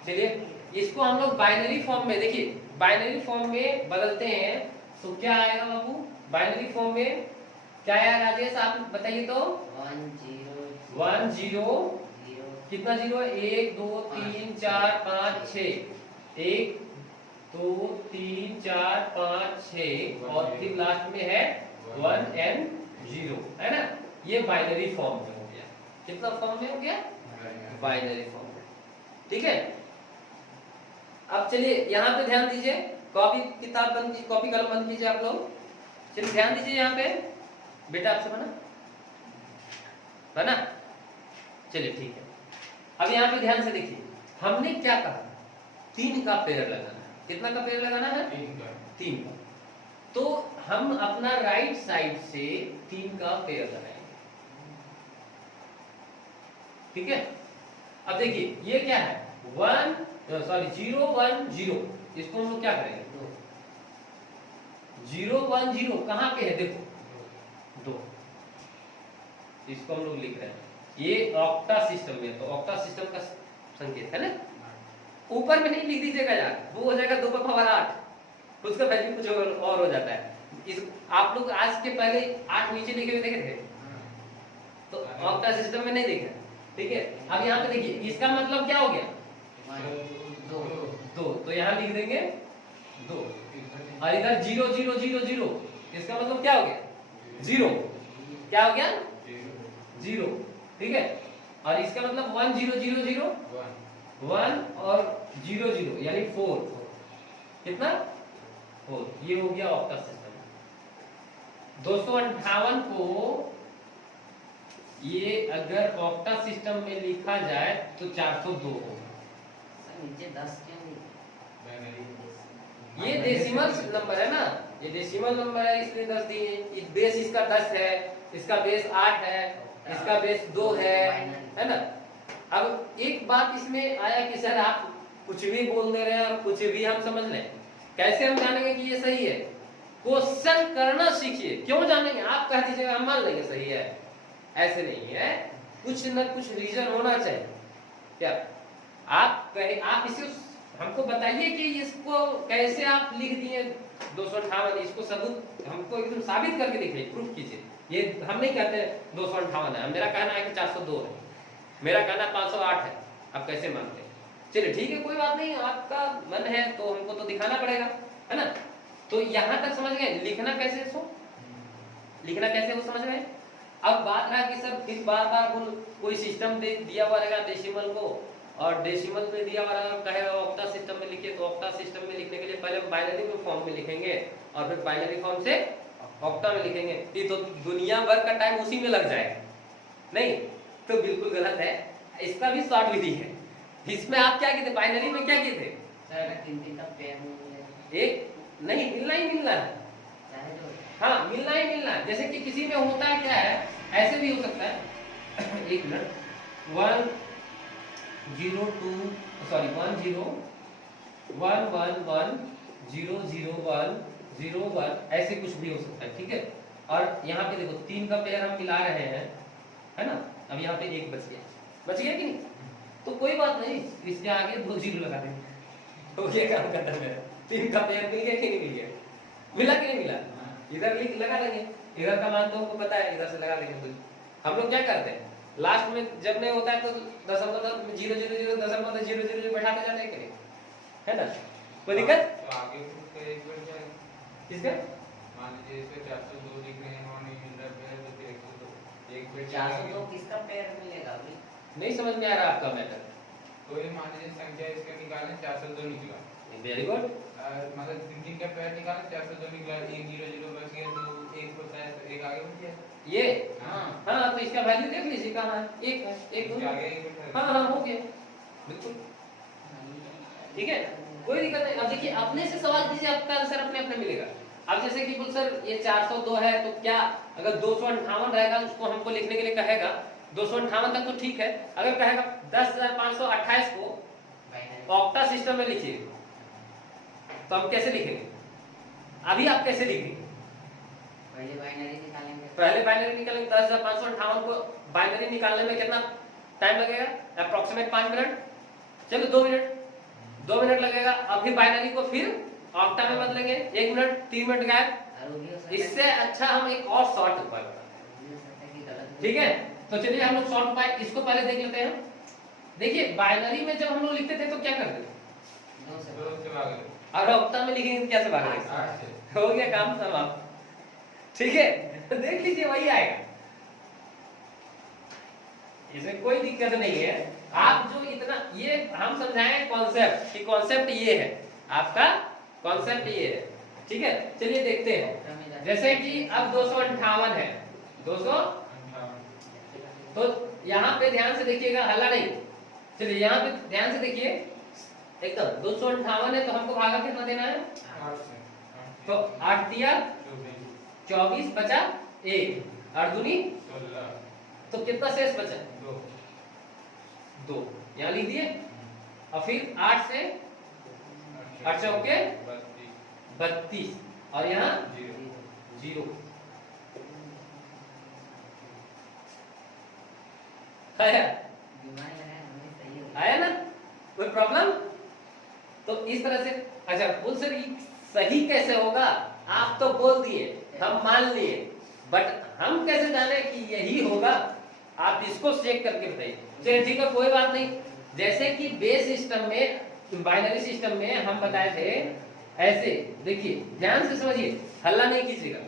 चलिए इसको हम लोग बाइनरी फॉर्म में, देखिए बाइनरी फॉर्म में बदलते हैं तो क्या आएगा बाबू, बाइनरी फॉर्म में क्या आया राजेश, आप बताइए तो। 1 0 कितना 0 है, 1 2 3 4 5 6, 1 2 3 4 5 6 और फिर लास्ट में है 1 and 0, है ना। ये बाइनरी फॉर्म में हो गया, कितना फॉर्म में हो गया, बाइनरी फॉर्म में, ठीक है। अब चलिए यहाँ पे ध्यान दीजिए, कॉपी किताब बंद, कॉपी कलम बंद कीजिए आप लोग। चलिए ध्यान दीजिए यहाँ पे, बेटा आपसे बना, चलिए ठीक है। अब यहाँ पे ध्यान से देखिए, हमने क्या कहा, 3 का पेयर लगाना है, कितना का पेयर लगाना है, 3 का। तो हम अपना राइट साइड से 3 का पेयर लगाएंगे, ठीक है। अब देखिए ये क्या है, 0 1 0, इसको हम लोग क्या करेंगे, 0 1 0 कहाँ पे है, देखो 2, इसको हम लोग लिख रहे हैं, ये ऑक्टा सिस्टम में, तो ऑक्टा सिस्टम का संकेत है ना। ऊपर में नहीं लिख दीजिएगा यार, वो हो जाएगा 2 का पावर 8, उसका वैल्यू कुछ और हो जाता है। इस आप लोग आज के पहले 8 नीचे लिखे हुए देखे थे, तो ऑक्टा सिस्टम में नहीं देखे, ठीक है। अब यहाँ पे देखिए इसका मतलब क्या हो गया, 2, तो यहाँ लिख देंगे 2, और इधर 0 0 0 0, इसका मतलब क्या हो गया, 0, क्या हो गया 0, ठीक है। और इसका मतलब 1 0 0 0 1 और 0 0 यानी 4, कितना 4, ये हो गया ऑक्टा सिस्टम। 258 को ये अगर ऑक्टा सिस्टम में लिखा जाए तो 402 होगा। नीचे 10 क्यों नहीं, बाइनरी ये डेसिमल नंबर है ना, ये डेसिमल नंबर है इसलिए 10 दिए। बेस इसका 10 है, इसका बेस 8 है, इसका बेस 2 है ना। अब एक बात इसमें आया कि सर आप कुछ भी बोल दे रहे हैं और कुछ भी हम समझ लें, कैसे हम जानेंगे कि ये सही है? क्वेश्चन करना सीखिए। क्यों जानेंगे? आप कह दीजिएगा हम मान लेंगे सही है, ऐसे नहीं है, कुछ न कुछ रीजन होना चाहिए। क्या आप कहे, आप इसे हमको बताइए कि इसको कैसे आप लिख दिए 258, इसको सबूत हमको एकदम साबित करके दिखाइए, प्रूफ कीजिए। ये हम नहीं कहते 258 है, मेरा कहना है कि 402 है, मेरा कहना 508 है, आप कैसे मानते हैं? चलिए ठीक है, कोई बात नहीं, आपका मन है तो हमको तो दिखाना पड़ेगा, है ना। तो यहां तक समझ गए, लिखना कैसे इसको, लिखना कैसे वो समझ गए। अब बात रहा कि सर फिर बार बार कोई सिस्टम दिया हुआ रहेगा डेसिमल को, और डेसिमल में दिया हुआ कहेगा ऑक्टा सिस्टम में लिखिए, तो ऑक्टा सिस्टम में लिखने के लिए पहले बाइनरी में फॉर्म में लिखेंगे और फिर बाइनरी फॉर्म से ऑक्टा में लिखेंगे। ये तो दुनिया भर का टाइम उसी में लग जाएगा, नहीं तो बिल्कुल गलत है। इसका भी शॉर्ट विधि है। इसमें आप क्या किए थे, बाइनरी में क्या किए थे? सर 3 का पेयर में एक नहीं, मिलना ही मिलना है। हाँ, मिलना ही मिलना है। जैसे कि किसी में होता है क्या है, ऐसे भी हो सकता है एक मिनट, 1 0 2 सॉरी 1 0 1 1 1 0 0 1 0 1 ऐसे कुछ भी हो सकता है, ठीक है। और यहाँ पे देखो 3 का पेयर हम मिला रहे हैं, है ना। अब यहाँ पे 1 बच गया कि नहीं, तो कोई बात नहीं, इसके आगे 2 0 लगा देंगे, तो ये काम करना है। 3 का पेयर मिल गया कि नहीं मिल गया, मिला कि नहीं मिला, इधर लिख लगा देंगे, इधर का मान तो हमको पता है, इधर से लगा देंगे। तो हम लोग क्या करते हैं, लास्ट में जब नहीं होता है तो दशमलव 0 0 0 दशमलव 0 0 बैठाते जाते हैं कि नहीं, है ना। कोई दिक्कत? तो आगे फिर एक बार जाए किसका? मान लीजिए इसमें 402 लिख रहे हैं, नॉन यूजर पे है तो फिर 102 एक फिर 402 किसका पेयर मिलेगा अभी? नहीं समझ में आ रहा आपका मैटर। कोई मान लीजिए संख्या इसका निकालें 402 निकला, वेरी गुड। मतलब 3 का पेयर निकालें 402 निकला, 1 0 0 बच गया, तो 1 होता है तो 1 आगे बढ़ गया। ये हाँ हाँ, तो इसका वैल्यू देख लीजिए कहाँ है, 1 है, 1 इसके आगे 1 बैठा है। हाँ हाँ हो गया, बिल्कुल ठीक है, कोई दिक्कत नहीं। अब देखिए अपने से सवाल कीजिए, आपका आंसर अपने अपने मिलेगा। अब जैसे कि बोल सर ये 402 है, तो क्या अगर 258 रहेगा उसको हमको लिखने के लिए कहेगा 258 तक तो ठीक है, अगर कहेगा 10,528 को बाइनरी ऑक्टा सिस्टम में लिखिए, तो हम कैसे लिखेंगे? अभी आप कैसे लिखेंगे? पहले बाइनरी निकालेंगे। पहले बाइनरी निकालेंगे, 10,558 को बाइनरी निकालने में कितना टाइम लगेगा? अप्रोक्सीमेट 5 मिनट, चलो 2 मिनट, 2 मिनट लगेगा। अब फिर बाइनरी को फिर ऑक्टा में बदलेंगे, 1 मिनट, 3 मिनट गायब। और वो भी हो सकता है इससे अच्छा हम एक और शॉर्ट उपाय बताते वो भी हो सकता है कि गलत हैं, ठीक है। तो चलिए हम लोग शॉर्ट उपाय इसको पहले देख लेते हैं। देखिए बाइनरी में जब हम लोग लिखते थे तो क्या करते थे, 2 से 2 से भाग ले, और ऑक्टा में लिखेंगे तो कैसे भागेंगे? 8 से हो गया काम समाप्त, ठीक है। देख लीजिए वही आएगा, इसमें कोई दिक्कत नहीं है। आप जो इतना ये हम समझाएं कॉन्सेप्ट कि कॉन्सेप्ट ये है, आपका कॉन्सेप्ट ये है, ठीक है। चलिए देखते हैं, जैसे कि अब 258 है, 200, तो यहाँ पे ध्यान से देखिएगा, हल्ला नहीं। चलिए यहाँ पे ध्यान से देखिए एकदम, 258 है तो हमको भागा कितना देना है? 8 से तो 8 दिया 24 बचा 1, 8 दूनी 16 तो कितना शेष बचा? 2 2, यहाँ लिख दिए। और फिर 8 से 8 चौके 32, और यहाँ 0। आया बीमारी लगाए हमें सही हो आया ना, कोई प्रॉब्लम? तो इस तरह से अच्छा बोल सर ये सही कैसे होगा? आप तो बोल दिए, हम मान लिए, बट हम कैसे जाने कि यही होगा? आप इसको चेक करके बताइए। चलिए ठीक है, कोई बात नहीं। जैसे कि बेस सिस्टम में, बाइनरी सिस्टम में हम बताए थे ऐसे, देखिए ध्यान से समझिए, हल्ला नहीं कीजिएगा,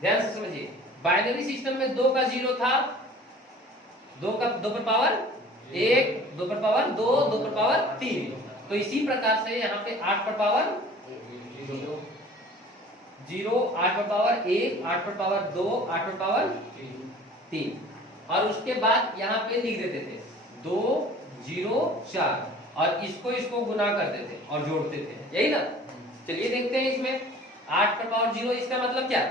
ध्यान से समझिए। बाइनरी सिस्टम में 2 का 0 था, 2 पर पावर 1, 2 पर पावर 2, 2 पर पावर 3। तो इसी प्रकार से यहाँ पे 8 पर पावर 0, 8 पर पावर 1, 8 पर पावर 2, 8 पर पावर 3, और उसके बाद यहाँ पे लिख देते थे 2 0 4, और इसको गुना करते थे और जोड़ते थे, यही ना। चलिए देखते हैं इसमें 8 पर पावर 0, इसका मतलब क्या,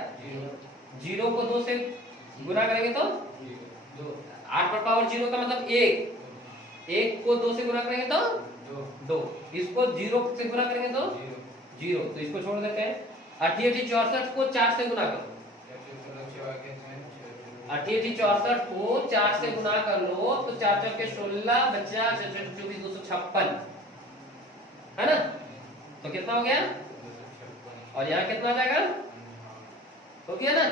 0 को 2 से गुना करेंगे तो 8 पर पावर 0 का मतलब 1 को 2 से गुना करेंगे तो 2, इसको 0 से गुना करेंगे तो 0, तो इसको छोड़ देते हैं। 88 64 को 4 से गुना करो, 88 64 को 4 से गुना कर लो तो 4 4 के 16 बचा 24 256, है ना। तो कितना हो गया, और यहाँ कितना आ जाएगा, हो गया ना।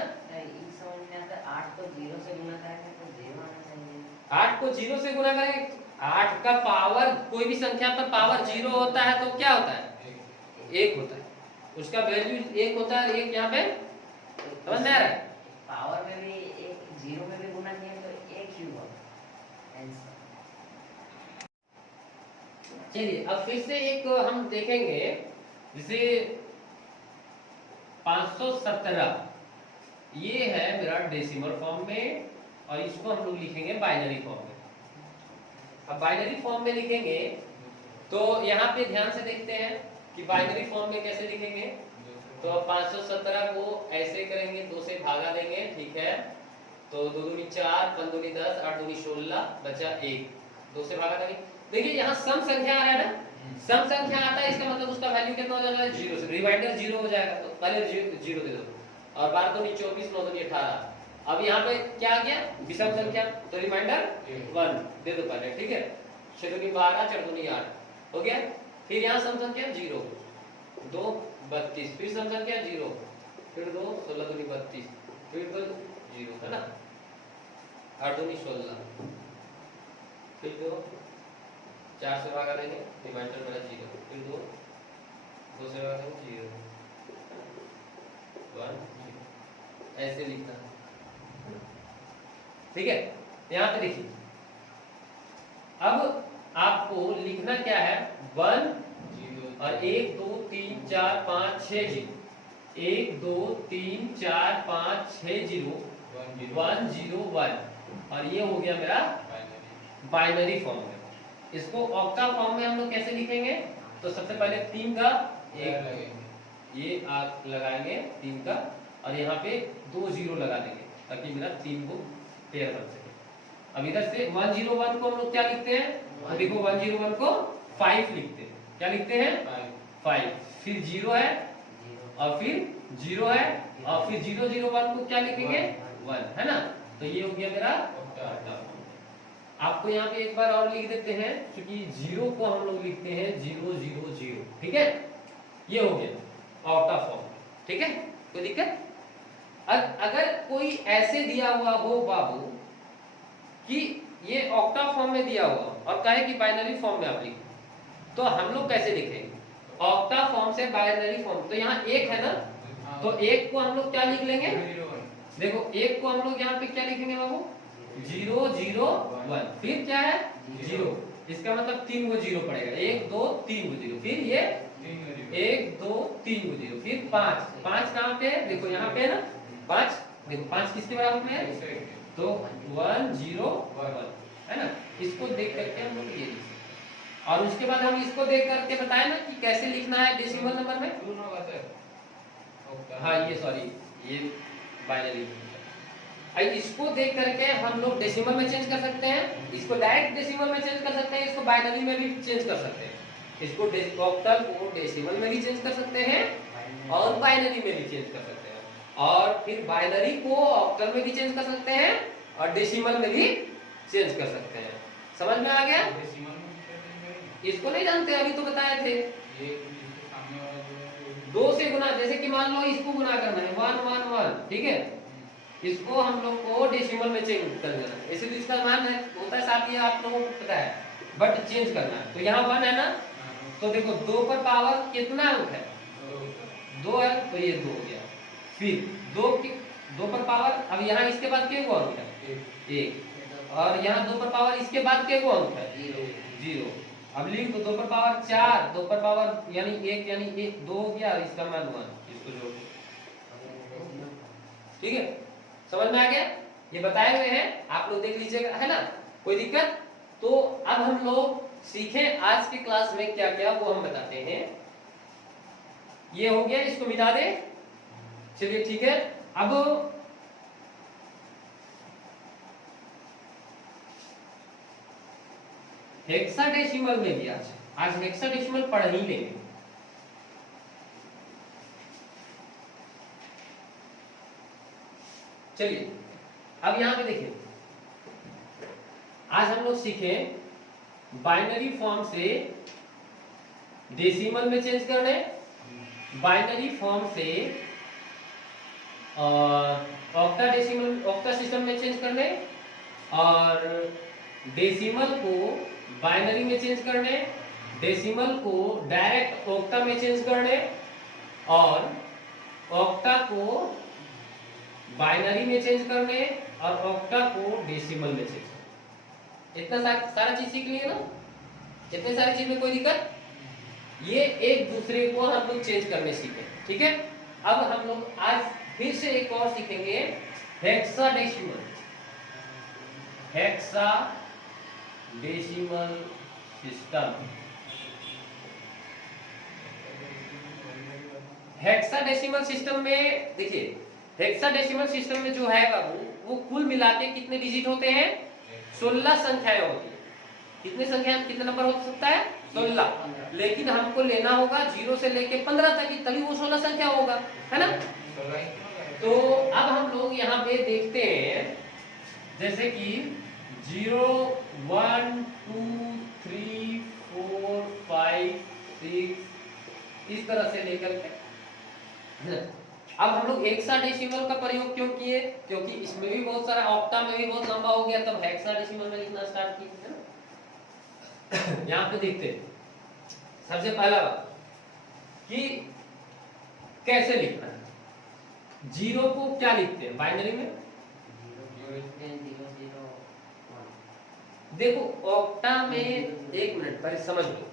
8 को 0 से गुना करेंगे तो 0 आना चाहिए। 8 को 0 से गुना करेंगे, 8 का पावर, कोई भी संख्या पर पावर 0 होता है तो क्या होता है, 1 होता है, उसका वैल्यू 1 होता है। 1 यहाँ पे समझ में आ रहा है, पावर में भी 1 0 में भी गुना किया तो 1 ही हुआ आंसर। चलिए अब फिर से एक हम देखेंगे, जैसे 517 ये है मेरा डेसिमल फॉर्म में, और इसको हम लोग लिखेंगे बाइनरी फॉर्म में। अब बाइनरी फॉर्म में लिखेंगे तो यहाँ पे ध्यान से देखते हैं कि बाइनरी फॉर्म में कैसे लिखेंगे। तो 517 को ऐसे करेंगे, 2 से भागा देंगे, ठीक है। तो 2 दूनी 4, 5 दूनी 10, 8 दूनी 16 बचा 1, 2 से भागा देंगे। देखिए यहाँ सम संख्या आ रहा है ना, सम संख्या आता है, इसका मतलब उसका वैल्यू कितना हो जाएगा, 0 से, रिमाइंडर 0 हो जाएगा, तो पहले 0 दे दो। और 12 दूनी 24, 9 दूनी 18। अब यहाँ पे क्या आ गया, विषम संख्या, तो रिमाइंडर 1 दे दो पहले, ठीक है। 6 दूनी 12, 4 दूनी 8 हो गया। फिर यहाँ सम संख्या 0, 2 32, फिर सम संख्या 0, फिर 2 16 दूनी 32, फिर 2 0, है ना। 8 दूनी 16, फिर 2 4 से भागा देंगे, रिमाइंडर मेरा 0, फिर 2 से भागा देंगे 0 1 0, ऐसे लिखना है, ठीक है। यहाँ पे देखिए, अब आपको लिखना क्या है, 1 और 1 2 3 4 5 6 0, 1 2 3 4 5 6 0 1 0 1, और ये हो गया मेरा बाइनरी फॉर्म में। इसको ऑक्टा फॉर्म में हम लोग कैसे लिखेंगे, तो सबसे पहले 3 का एक ये आप लगाएंगे 3 का, और यहाँ पे 2 0 लगा देंगे ताकि मेरा 3 को पेयर बन सके। अब इधर से 101 को हम लोग क्या लिखते हैं, तो देखो 101 को 5 लिखते हैं, क्या लिखते हैं 5, फिर 0 है और फिर 0 है, और फिर 001 को क्या लिखेंगे 1, है ना। तो ये हो गया मेरा ऑक्टा। आपको यहाँ पे एक बार और लिख देते हैं, क्योंकि 0 को हम लोग लिखते हैं 0 0 0, ठीक है। ये हो गया ऑक्टा फॉर्म, ठीक है, कोई दिक्कत। अगर कोई ऐसे दिया हुआ हो बाबू कि ये ऑक्टा फॉर्म में दिया हुआ और कहे कि बाइनरी फॉर्म में आप लिखो, तो हम लोग कैसे लिखेंगे, ऑक्टा फॉर्म से बाइनरी फॉर्म। तो यहाँ 1 है ना, तो 1 को हम लोग क्या लिख लेंगे, देखो 1 को हम लोग यहाँ पे क्या लिखेंगे बाबू, 0 0 1, फिर क्या है 0, इसका मतलब 3 को 0 पड़ेगा, 1 2 3 को 0, फिर ये 1 2 3 को 0, फिर 5 कहाँ पे है, देखो यहाँ पे है ना 5, देखो 5 किसके बराबर में है, तो 1 0 1, है ना। इसको देख करके हम लोग ये लिखें, और उसके बाद हम इसको देख करके बताए ना कि कैसे लिखना है डेसिमल नंबर में। हाँ ये सॉरी, ये बाइनरी, इसको देख करके हम लोग डेसिमल में चेंज कर सकते हैं, इसको डायरेक्ट डेसिमल में चेंज कर सकते हैं, इसको बाइनरी में भी चेंज कर सकते हैं, इसको ऑक्टल को डेसिमल में भी चेंज कर सकते हैं और बाइनरी में भी चेंज कर सकते हैं, और फिर बाइनरी को ऑक्टल में भी चेंज कर सकते हैं और डेसिमल में भी चेंज कर सकते हैं। समझ में आ गया, इसको नहीं जानते, अभी तो बताए थे। 2 से गुना, जैसे कि मान लो इसको गुना करना है 1 1 1, ठीक है, इसको हम लोग को डेसिमल में चेंज कर देना है, ऐसे तो इसका मान है होता है साथ ही आप लोगों को पता है, बट चेंज करना है। तो यहाँ 1 है ना, तो देखो 2 पर पावर कितना अंक है, 2 है, तो ये 2 हो गया, फिर 2 पर पावर, अब यहाँ इसके बाद क्या हुआ अंक है 1, और यहाँ 2 पर पावर इसके बाद क्या हुआ अंक है 0, अब लिख दो 2 पर पावर 4, 2 पर पावर यानी 1 यानी 1 2 हो गया, इसका मान 1, इसको जोड़, ठीक है। समझ में आ गया, ये बताए हुए हैं, आप लोग देख लीजिएगा, है ना, कोई दिक्कत। तो अब हम लोग सीखें आज के क्लास में क्या क्या वो हम बताते हैं। ये हो गया, इसको मिटा दे। चलिए ठीक है, अब हेक्साडेसिमल में भी आज हेक्साडेसिमल पढ़ ही लेंगे। चलिए अब यहां पे देखिए, आज हम लोग सीखे बाइनरी फॉर्म से डेसिमल में चेंज करने, बाइनरी फॉर्म से ऑक्टाडेसिमल ऑक्टा सिस्टम में चेंज करने, और डेसिमल को बाइनरी में चेंज करने, डेसिमल को डायरेक्ट ऑक्टा में चेंज करने, और ऑक्टा को बाइनरी में चेंज करने, और ऑक्टा को डेसिमल में चेंज करने। इतना सारा चीज सीख लिए ना, इतने सारी चीज में कोई दिक्कत? ये एक दूसरे को हम लोग चेंज करने सीखे, ठीक है। अब हम लोग आज फिर से एक और सीखेंगे hexadecimal, hexadecimal system. Hexadecimal system में देखिए, हेक्साडेसिमल सिस्टम में जो है बाबू, वो कुल मिला के कितने डिजिट होते हैं? 16 संख्याएं होती है। कितने संख्या, कितना नंबर हो सकता है? 16। लेकिन हमको लेना होगा 0 से लेके 15 तक, तभी वो 16 संख्या होगा, है ना। तो अब हम लोग यहाँ पे देखते हैं, जैसे कि 0 1 2 3 4 5 6 इस तरह से लेकर के। अब हम लोग हेक्साडेसिमल का प्रयोग क्यों किए? क्योंकि इसमें भी बहुत सारा, ऑक्टा में भी बहुत लंबा हो गया, तब हेक्साडेसिमल में लिखना स्टार्ट किया, है ना। यहाँ पे देखते हैं सबसे पहला बात कि कैसे लिखना है। 0 को क्या लिखते हैं बाइनरी में? देखो ऑक्टा में, एक मिनट पहले समझ लो,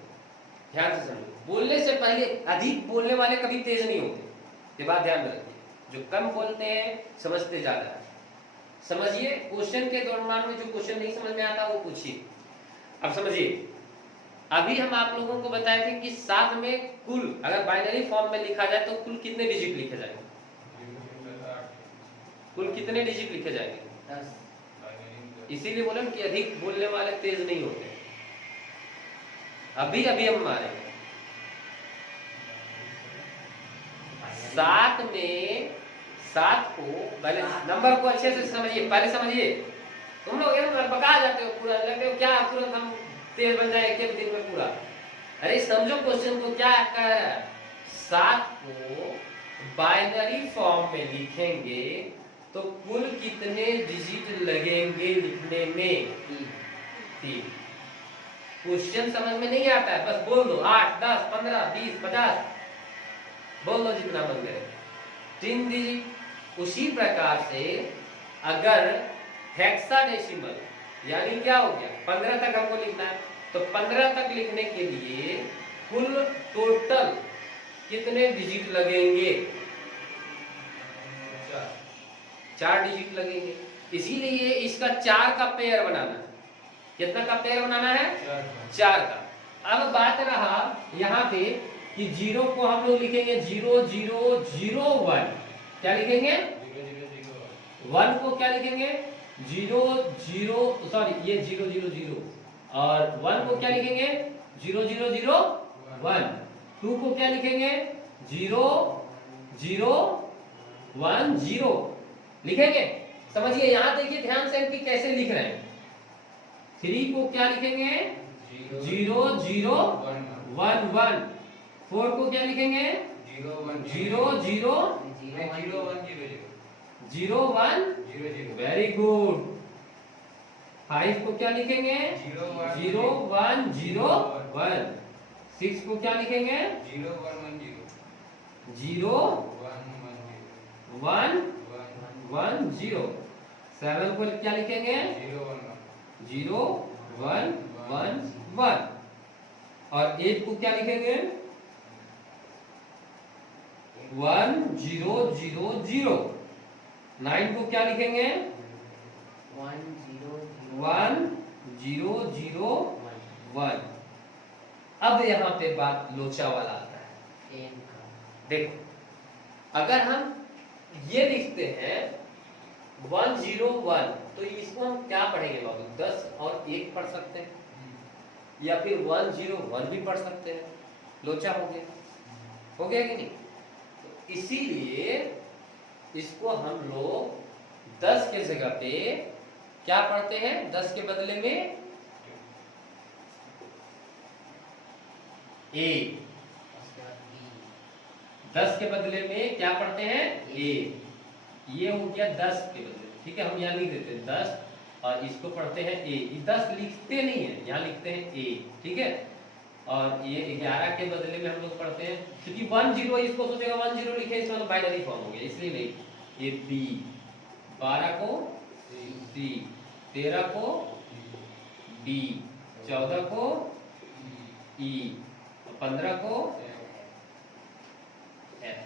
ध्यान से समझो। बोलने से पहले, अधिक बोलने वाले कभी तेज नहीं होते, ये बात ध्यान में रखिए। जो कम बोलते हैं समझते ज्यादा है। समझिए, क्वेश्चन के दौरान में जो क्वेश्चन नहीं समझ में आता वो पूछिए। अब समझिए, अभी हम आप लोगों को बताए थे कि साथ में कुल अगर बाइनरी फॉर्म में लिखा जाए तो कुल कितने डिजिट लिखे जाएंगे? कुल कितने डिजिट लिखे जाएंगे? 10। इसीलिए बोला कि अधिक बोलने वाले तेज नहीं होते। अभी अभी हम मारेंगे। 7 में 7 को पहले नंबर को अच्छे से समझिए, पहले समझिए। तुम लोग ये बका जाते हो पूरा, लगते हो क्या तुरंत हम तेज बन जाए एक दिन में पूरा। अरे समझो क्वेश्चन को क्या कह रहा है। 7 को बाइनरी फॉर्म में लिखेंगे तो कुल कितने डिजिट लगेंगे लिखने में? 3। क्वेश्चन समझ में नहीं आता है, बस बोल दो 8 10 15 20 50, बोल दो जितना मन करे, 3 डिजिट। उसी प्रकार से अगर हेक्साडेसिमल यानी क्या हो गया, 15 तक हमको लिखना है, तो 15 तक लिखने के लिए कुल टोटल कितने डिजिट लगेंगे? 4 डिजिट लगेंगे। इसीलिए इसका 4 का पेयर बनाना है। कितना का पेयर बनाना है? 4 का। अब बात रहा यहाँ पे कि 0 को हम लोग लिखेंगे 0 0 0 1, क्या लिखेंगे? 1 को क्या लिखेंगे? 0 0, सॉरी ये 0 0 0, और 1 को क्या लिखेंगे? 0 0 0 1। 2 को क्या लिखेंगे? 0 0 1 0 लिखेंगे। समझिए, यहाँ देखिए ध्यान से कि कैसे लिख रहे हैं। 3 को क्या लिखेंगे? 0 0 1 1। 4 को क्या लिखेंगे? 0 0 0 0 1 0। Very good. 5 को क्या लिखेंगे? 0 1 0 1। 6 को क्या लिखेंगे? 0 1 1 0। 7 को क्या लिखेंगे? 0 1 1 1। और 8 को क्या लिखेंगे? 1 0 0 0। 9 को क्या लिखेंगे? 1 0 0 1। अब यहाँ पे बात लोचा वाला आता है। एन का देखो अगर हम ये लिखते हैं 101 तो इसको हम क्या पढ़ेंगे बाबू? 10 और 1 पढ़ सकते हैं, या फिर 101 भी पढ़ सकते हैं। लोचा हो गया कि नहीं? तो इसीलिए इसको हम लोग 10 के जगह पे क्या पढ़ते हैं? 10 के बदले में ए, 10 के बदले में क्या पढ़ते हैं? ए। ये हो गया 10 के बदले, ठीक है? हम यहाँ लिख देते हैं 10 और इसको पढ़ते हैं ए। 10 लिखते नहीं है, यहाँ लिखते हैं ए, ठीक है? और ये 11 के बदले में हम लोग पढ़ते हैं, क्योंकि 10 इसको सोचेगा 10 लिखे, इसका मतलब बाइनरी फॉर्म हो गया, इसलिए नहीं। ये बी, 12 को सी, 13 को डी, 14 को ई, 15 को एफ।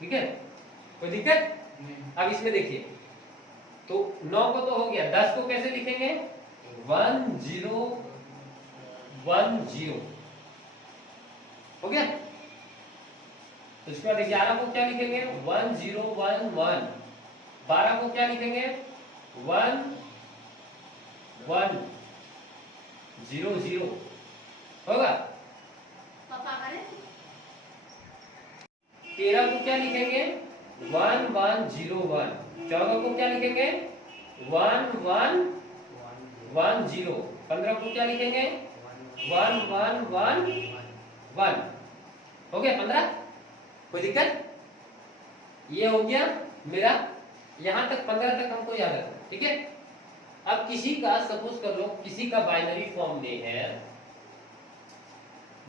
ठीक है, कोई दिक्कत? अब इसमें देखिए, तो 9 को तो हो गया, 10 को कैसे लिखेंगे? 1 0 1 0 हो गया। तो इसके बाद 11 को क्या लिखेंगे? 1 0 1 1। 12 को क्या लिखेंगे? 1 1 0 0 होगा। 13 को क्या लिखेंगे? 1 1 0 1। 14 को क्या लिखेंगे? 1 1 1 0। 15 को क्या लिखेंगे? 1 1 1 1 हो गया 15। कोई दिक्कत? ये हो गया मेरा, यहां तक 15 तक हमको याद रखना, ठीक है? अब किसी का सपोज कर लो, किसी का बाइनरी फॉर्म में है,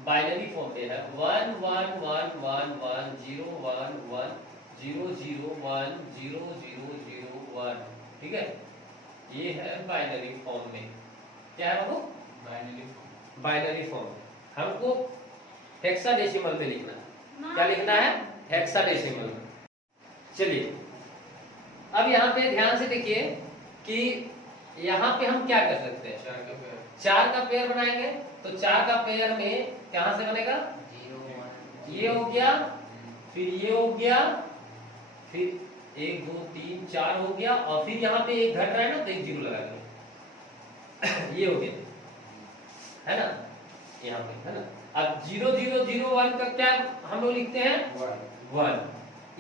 बाइनरी फॉर्म में है 1 1 1 1 1 0 1 1 0 0 1 0 0 0 1, ठीक है? ये है बाइनरी फॉर्म में। क्या है वो? Binary form. हमको हेक्साडेसिमल में लिखना है। क्या लिखना है? हेक्साडेसिमल में। चलिए अब यहाँ पे ध्यान से देखिए कि यहाँ पे हम क्या कर सकते हैं? 4 का पेयर बनाएंगे। तो 4 का पेयर में कहां से बनेगा? ये हो गया, फिर ये हो गया, फिर 1 2 3 4 हो गया, और फिर यहाँ पे एक घट रहा है ना, तो एक 0 लगा देंगे। ये हो गया, है ना? यहाँ पे है ना। अब 0 0 0 1 का क्या हम लोग लिखते हैं? 1।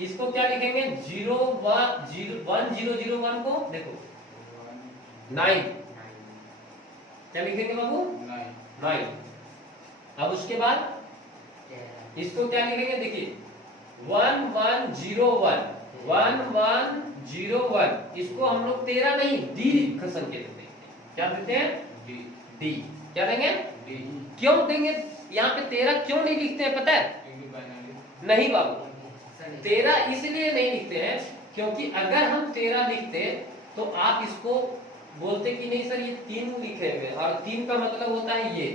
इसको क्या लिखेंगे? 0 1 0 1 0 0 1 को देखो 9। क्या लिखेंगे बाबू? 9। अब उसके बाद इसको क्या लिखेंगे? देखिए 1 1 0 1 1 1 0 1। इसको हम लोग 13 नहीं, डी का संकेत देते हैं। क्या देते हैं? डी। क्या देंगे? डी। क्यों देंगे? यहाँ पे 13 क्यों नहीं लिखते हैं पता है? नहीं बाबू, 13 इसलिए नहीं लिखते हैं क्योंकि अगर हम 13 लिखते तो आप इसको बोलते कि नहीं सर ये 3 लिखे हुए, और 3 का मतलब होता है ये,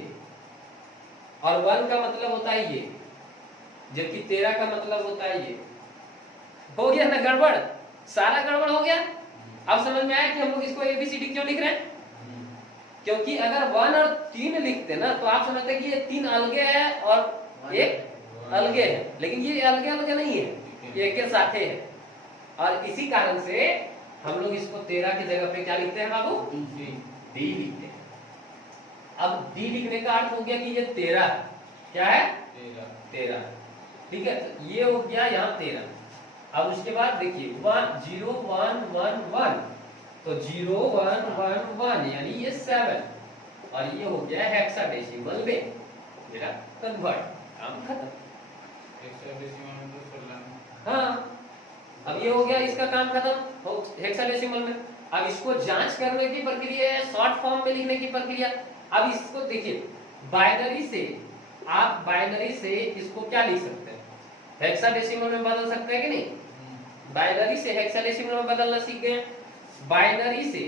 और 1 का मतलब होता है ये, जबकि 13 का मतलब होता है ये। हो गया ना गड़बड़? सारा गड़बड़ हो गया। अब समझ में आया कि हम लोग इसको ABCD क्यों लिख रहे हैं? क्योंकि अगर 1 और 3 लिखते ना तो आप समझते कि ये 3 अलगे है और एक अलगे है, लेकिन ये अलगे अलगे नहीं है, ये एक साथ है। और इसी कारण से हम लोग इसको 13 की जगह पे क्या लिखते हैं बाबू? डी लिखते हैं। अब डी लिखने का अर्थ हो गया कि ये 13 क्या है? 13, ठीक है? तो ये हो गया यहाँ 13। अब उसके बाद देखिए 1 0 1 1 1, तो 0 1 1 1 यानी ये 7, और ये हो गया हेक्साडेसिमल में मेरा कन्वर्ट। काम खत्म। हाँ, अब ये हो गया, इसका काम खत्म हेक्साडेसिमल में। अब इसको जांच करने की प्रक्रिया है, शॉर्ट फॉर्म में लिखने की प्रक्रिया। अब इसको देखिए, बाइनरी से आप बाइनरी से इसको क्या लिख सकते हैं? हेक्साडेसिमल में बदल सकते हैं कि नहीं? बाइनरी से हेक्साडेसिमल में बदलना सीख गए। बाइनरी से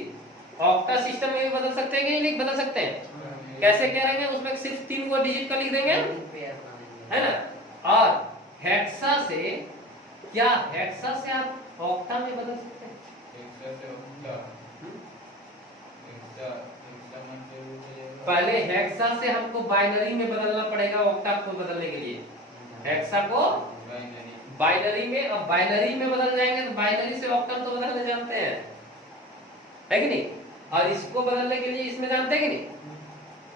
ऑक्टा सिस्टम में भी बदल सकते हैं कि नहीं? बदल सकते हैं। कैसे करेंगे? उसमें सिर्फ 3 को डिजिट का लिख देंगे, है ना? और हेक्सा से क्या, हेक्सा से आप ऑक्टा में बदल सकते हैं। पहले हेक्सा से हमको बाइनरी में बदलना पड़ेगा ऑक्टल को बदलने के लिए। हेक्सा को बाइनरी में, अब बाइनरी में बदल जाएंगे तो बाइनरी से ऑक्टल तो बदलने जानते हैं, है कि नहीं? और इसको बदलने के लिए इसमें जानते हैं कि नहीं?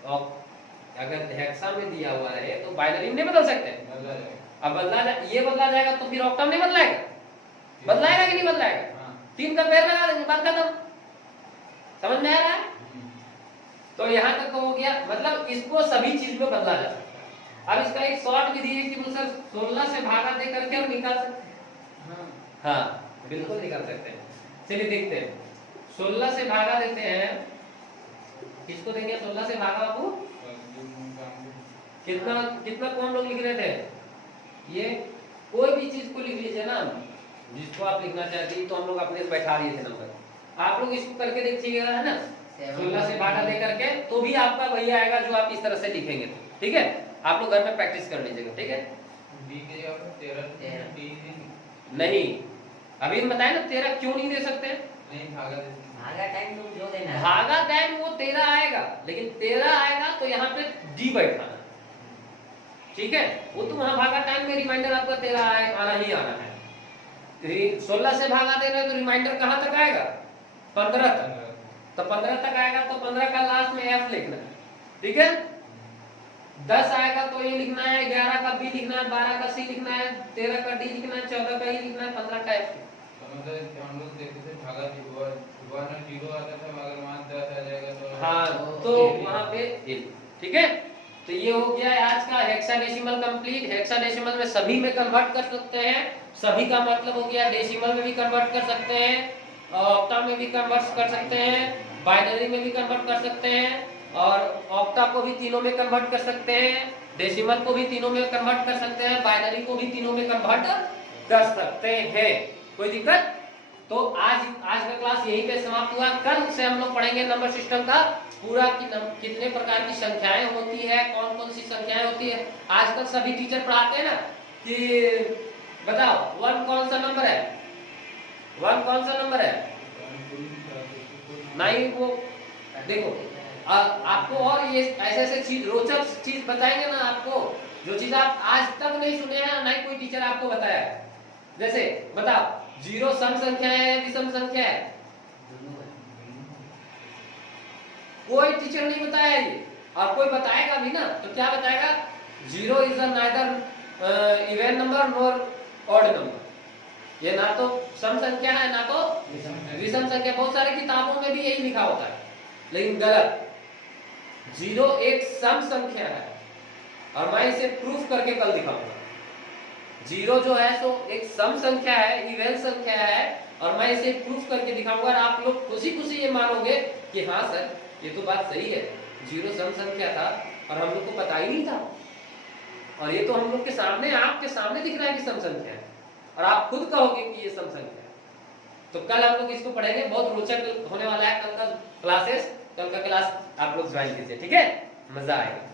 और अगर हेक्सा में दिया हुआ है तो बाइनरी में नहीं बदल सकते। अब ये बदला जाएगा तो फिर ऑक्टल नहीं बदलाएगा, बदलाएगा कि नहीं बदलाएगा? 3 का पेड़ लगा देंगे, बात खत्म। समझ में आ रहा है? तो यहाँ तक तो हो गया, मतलब इसको सभी चीज में बदला जा सकता है। अब इसका एक शॉर्ट विधि है कि सर 16 से भागा दे करके हम निकाल सकते हैं। हाँ बिल्कुल निकाल सकते हैं। चलिए देखते हैं, 16 से भागा देते हैं, किसको देंगे 16 से भागा बाबू? कितना कितना कौन लोग लिख रहे थे? ये कोई भी चीज को लिख लीजिए ना, जिसको आप लिखना चाहते हैं, तो हम लोग अपने बैठा दिए थे नंबर। आप लोग इसको करके देखिएगा, है ना? 16 से भागा दे करके तो भी आपका वही आएगा जो आप इस तरह से लिखेंगे, ठीक है? आप लोग घर में प्रैक्टिस कर लीजिएगा, ठीक है? नहीं, अभी हम बताए ना 13 क्यों नहीं दे सकते? नहीं, भागा टाइम तो जो देना है, भागा टाइम वो 13 आएगा, लेकिन 13 आएगा तो यहाँ पे डी बैठाना, ठीक है? वो तो वहां भागा टाइम में रिमाइंडर आपका 13 आना ही आना है। 16 से भागा दे रहे तो रिमाइंडर कहाँ तक आएगा? 15 तक। तो 15 तक आएगा तो 15 का लास्ट में एफ लिखना है, ठीक है? 10 आएगा तो ये लिखना है, 11 का बी लिखना है, 12 का सी लिखना है, 13 का डी लिखना है, 14 का ई लिखना है, 15 का एफ। हाँ तो वहाँ पे, ठीक है? तो ये हो गया आज का हेक्साडेसिमल कंप्लीट। हेक्साडेसिमल में सभी में कन्वर्ट कर सकते हैं, सभी का मतलब हो गया डेसिमल में भी कन्वर्ट कर सकते हैं, ऑक्टा में भी कन्वर्ट कर सकते हैं, बाइनरी में भी कन्वर्ट कर सकते हैं, और ऑक्टा को भी तीनों में कन्वर्ट कर सकते हैं, डेसिमल को भी तीनों में कन्वर्ट कर सकते हैं, बाइनरी को भी तीनों में कन्वर्ट कर सकते हैं। कोई दिक्कत? तो आज का क्लास यहीं पे समाप्त हुआ। कल से हम लोग पढ़ेंगे नंबर सिस्टम का पूरा कितने प्रकार की संख्याएं होती है, कौन कौन सी संख्याएं होती है। आजकल सभी टीचर पढ़ाते हैं ना कि बताओ 1 कौन सा नंबर है, 1 कौन सा नंबर है? नहीं, वो देखो आपको और ये ऐसे चीज रोचक चीज बताएंगे ना आपको, जो चीज आप आज तक नहीं सुने हैं, नहीं कोई टीचर आपको बताया है। जैसे बताओ 0 सम संख्या है, विषम संख्या है? कोई टीचर नहीं बताया ये, और कोई बताएगा भी ना तो क्या बताएगा? 0 is neither even number nor odd number. ये ना तो सम संख्या है ना तो विषम संख्या। बहुत सारे किताबों में भी यही लिखा होता है, लेकिन गलत। 0 एक सम संख्या है, और मैं इसे प्रूफ करके कल दिखाऊंगा। 0 जो है सो एक सम संख्या है, इवन संख्या है, और मैं इसे प्रूफ करके दिखाऊंगा, और आप लोग खुशी खुशी ये मानोगे कि हाँ सर ये तो बात सही है, 0 सम संख्या था और हम लोग को पता ही नहीं था, और ये तो हम लोग के सामने, आपके सामने दिख रहा है कि सम संख्या है, और आप खुद कहोगे कि ये सम संख्या है। तो कल हम लोग इसको पढ़ेंगे, बहुत रोचक होने वाला है कल का क्लासेस। कल का क्लास आप लोग ज्वाइन कीजिए, ठीक है? मजा आएगा।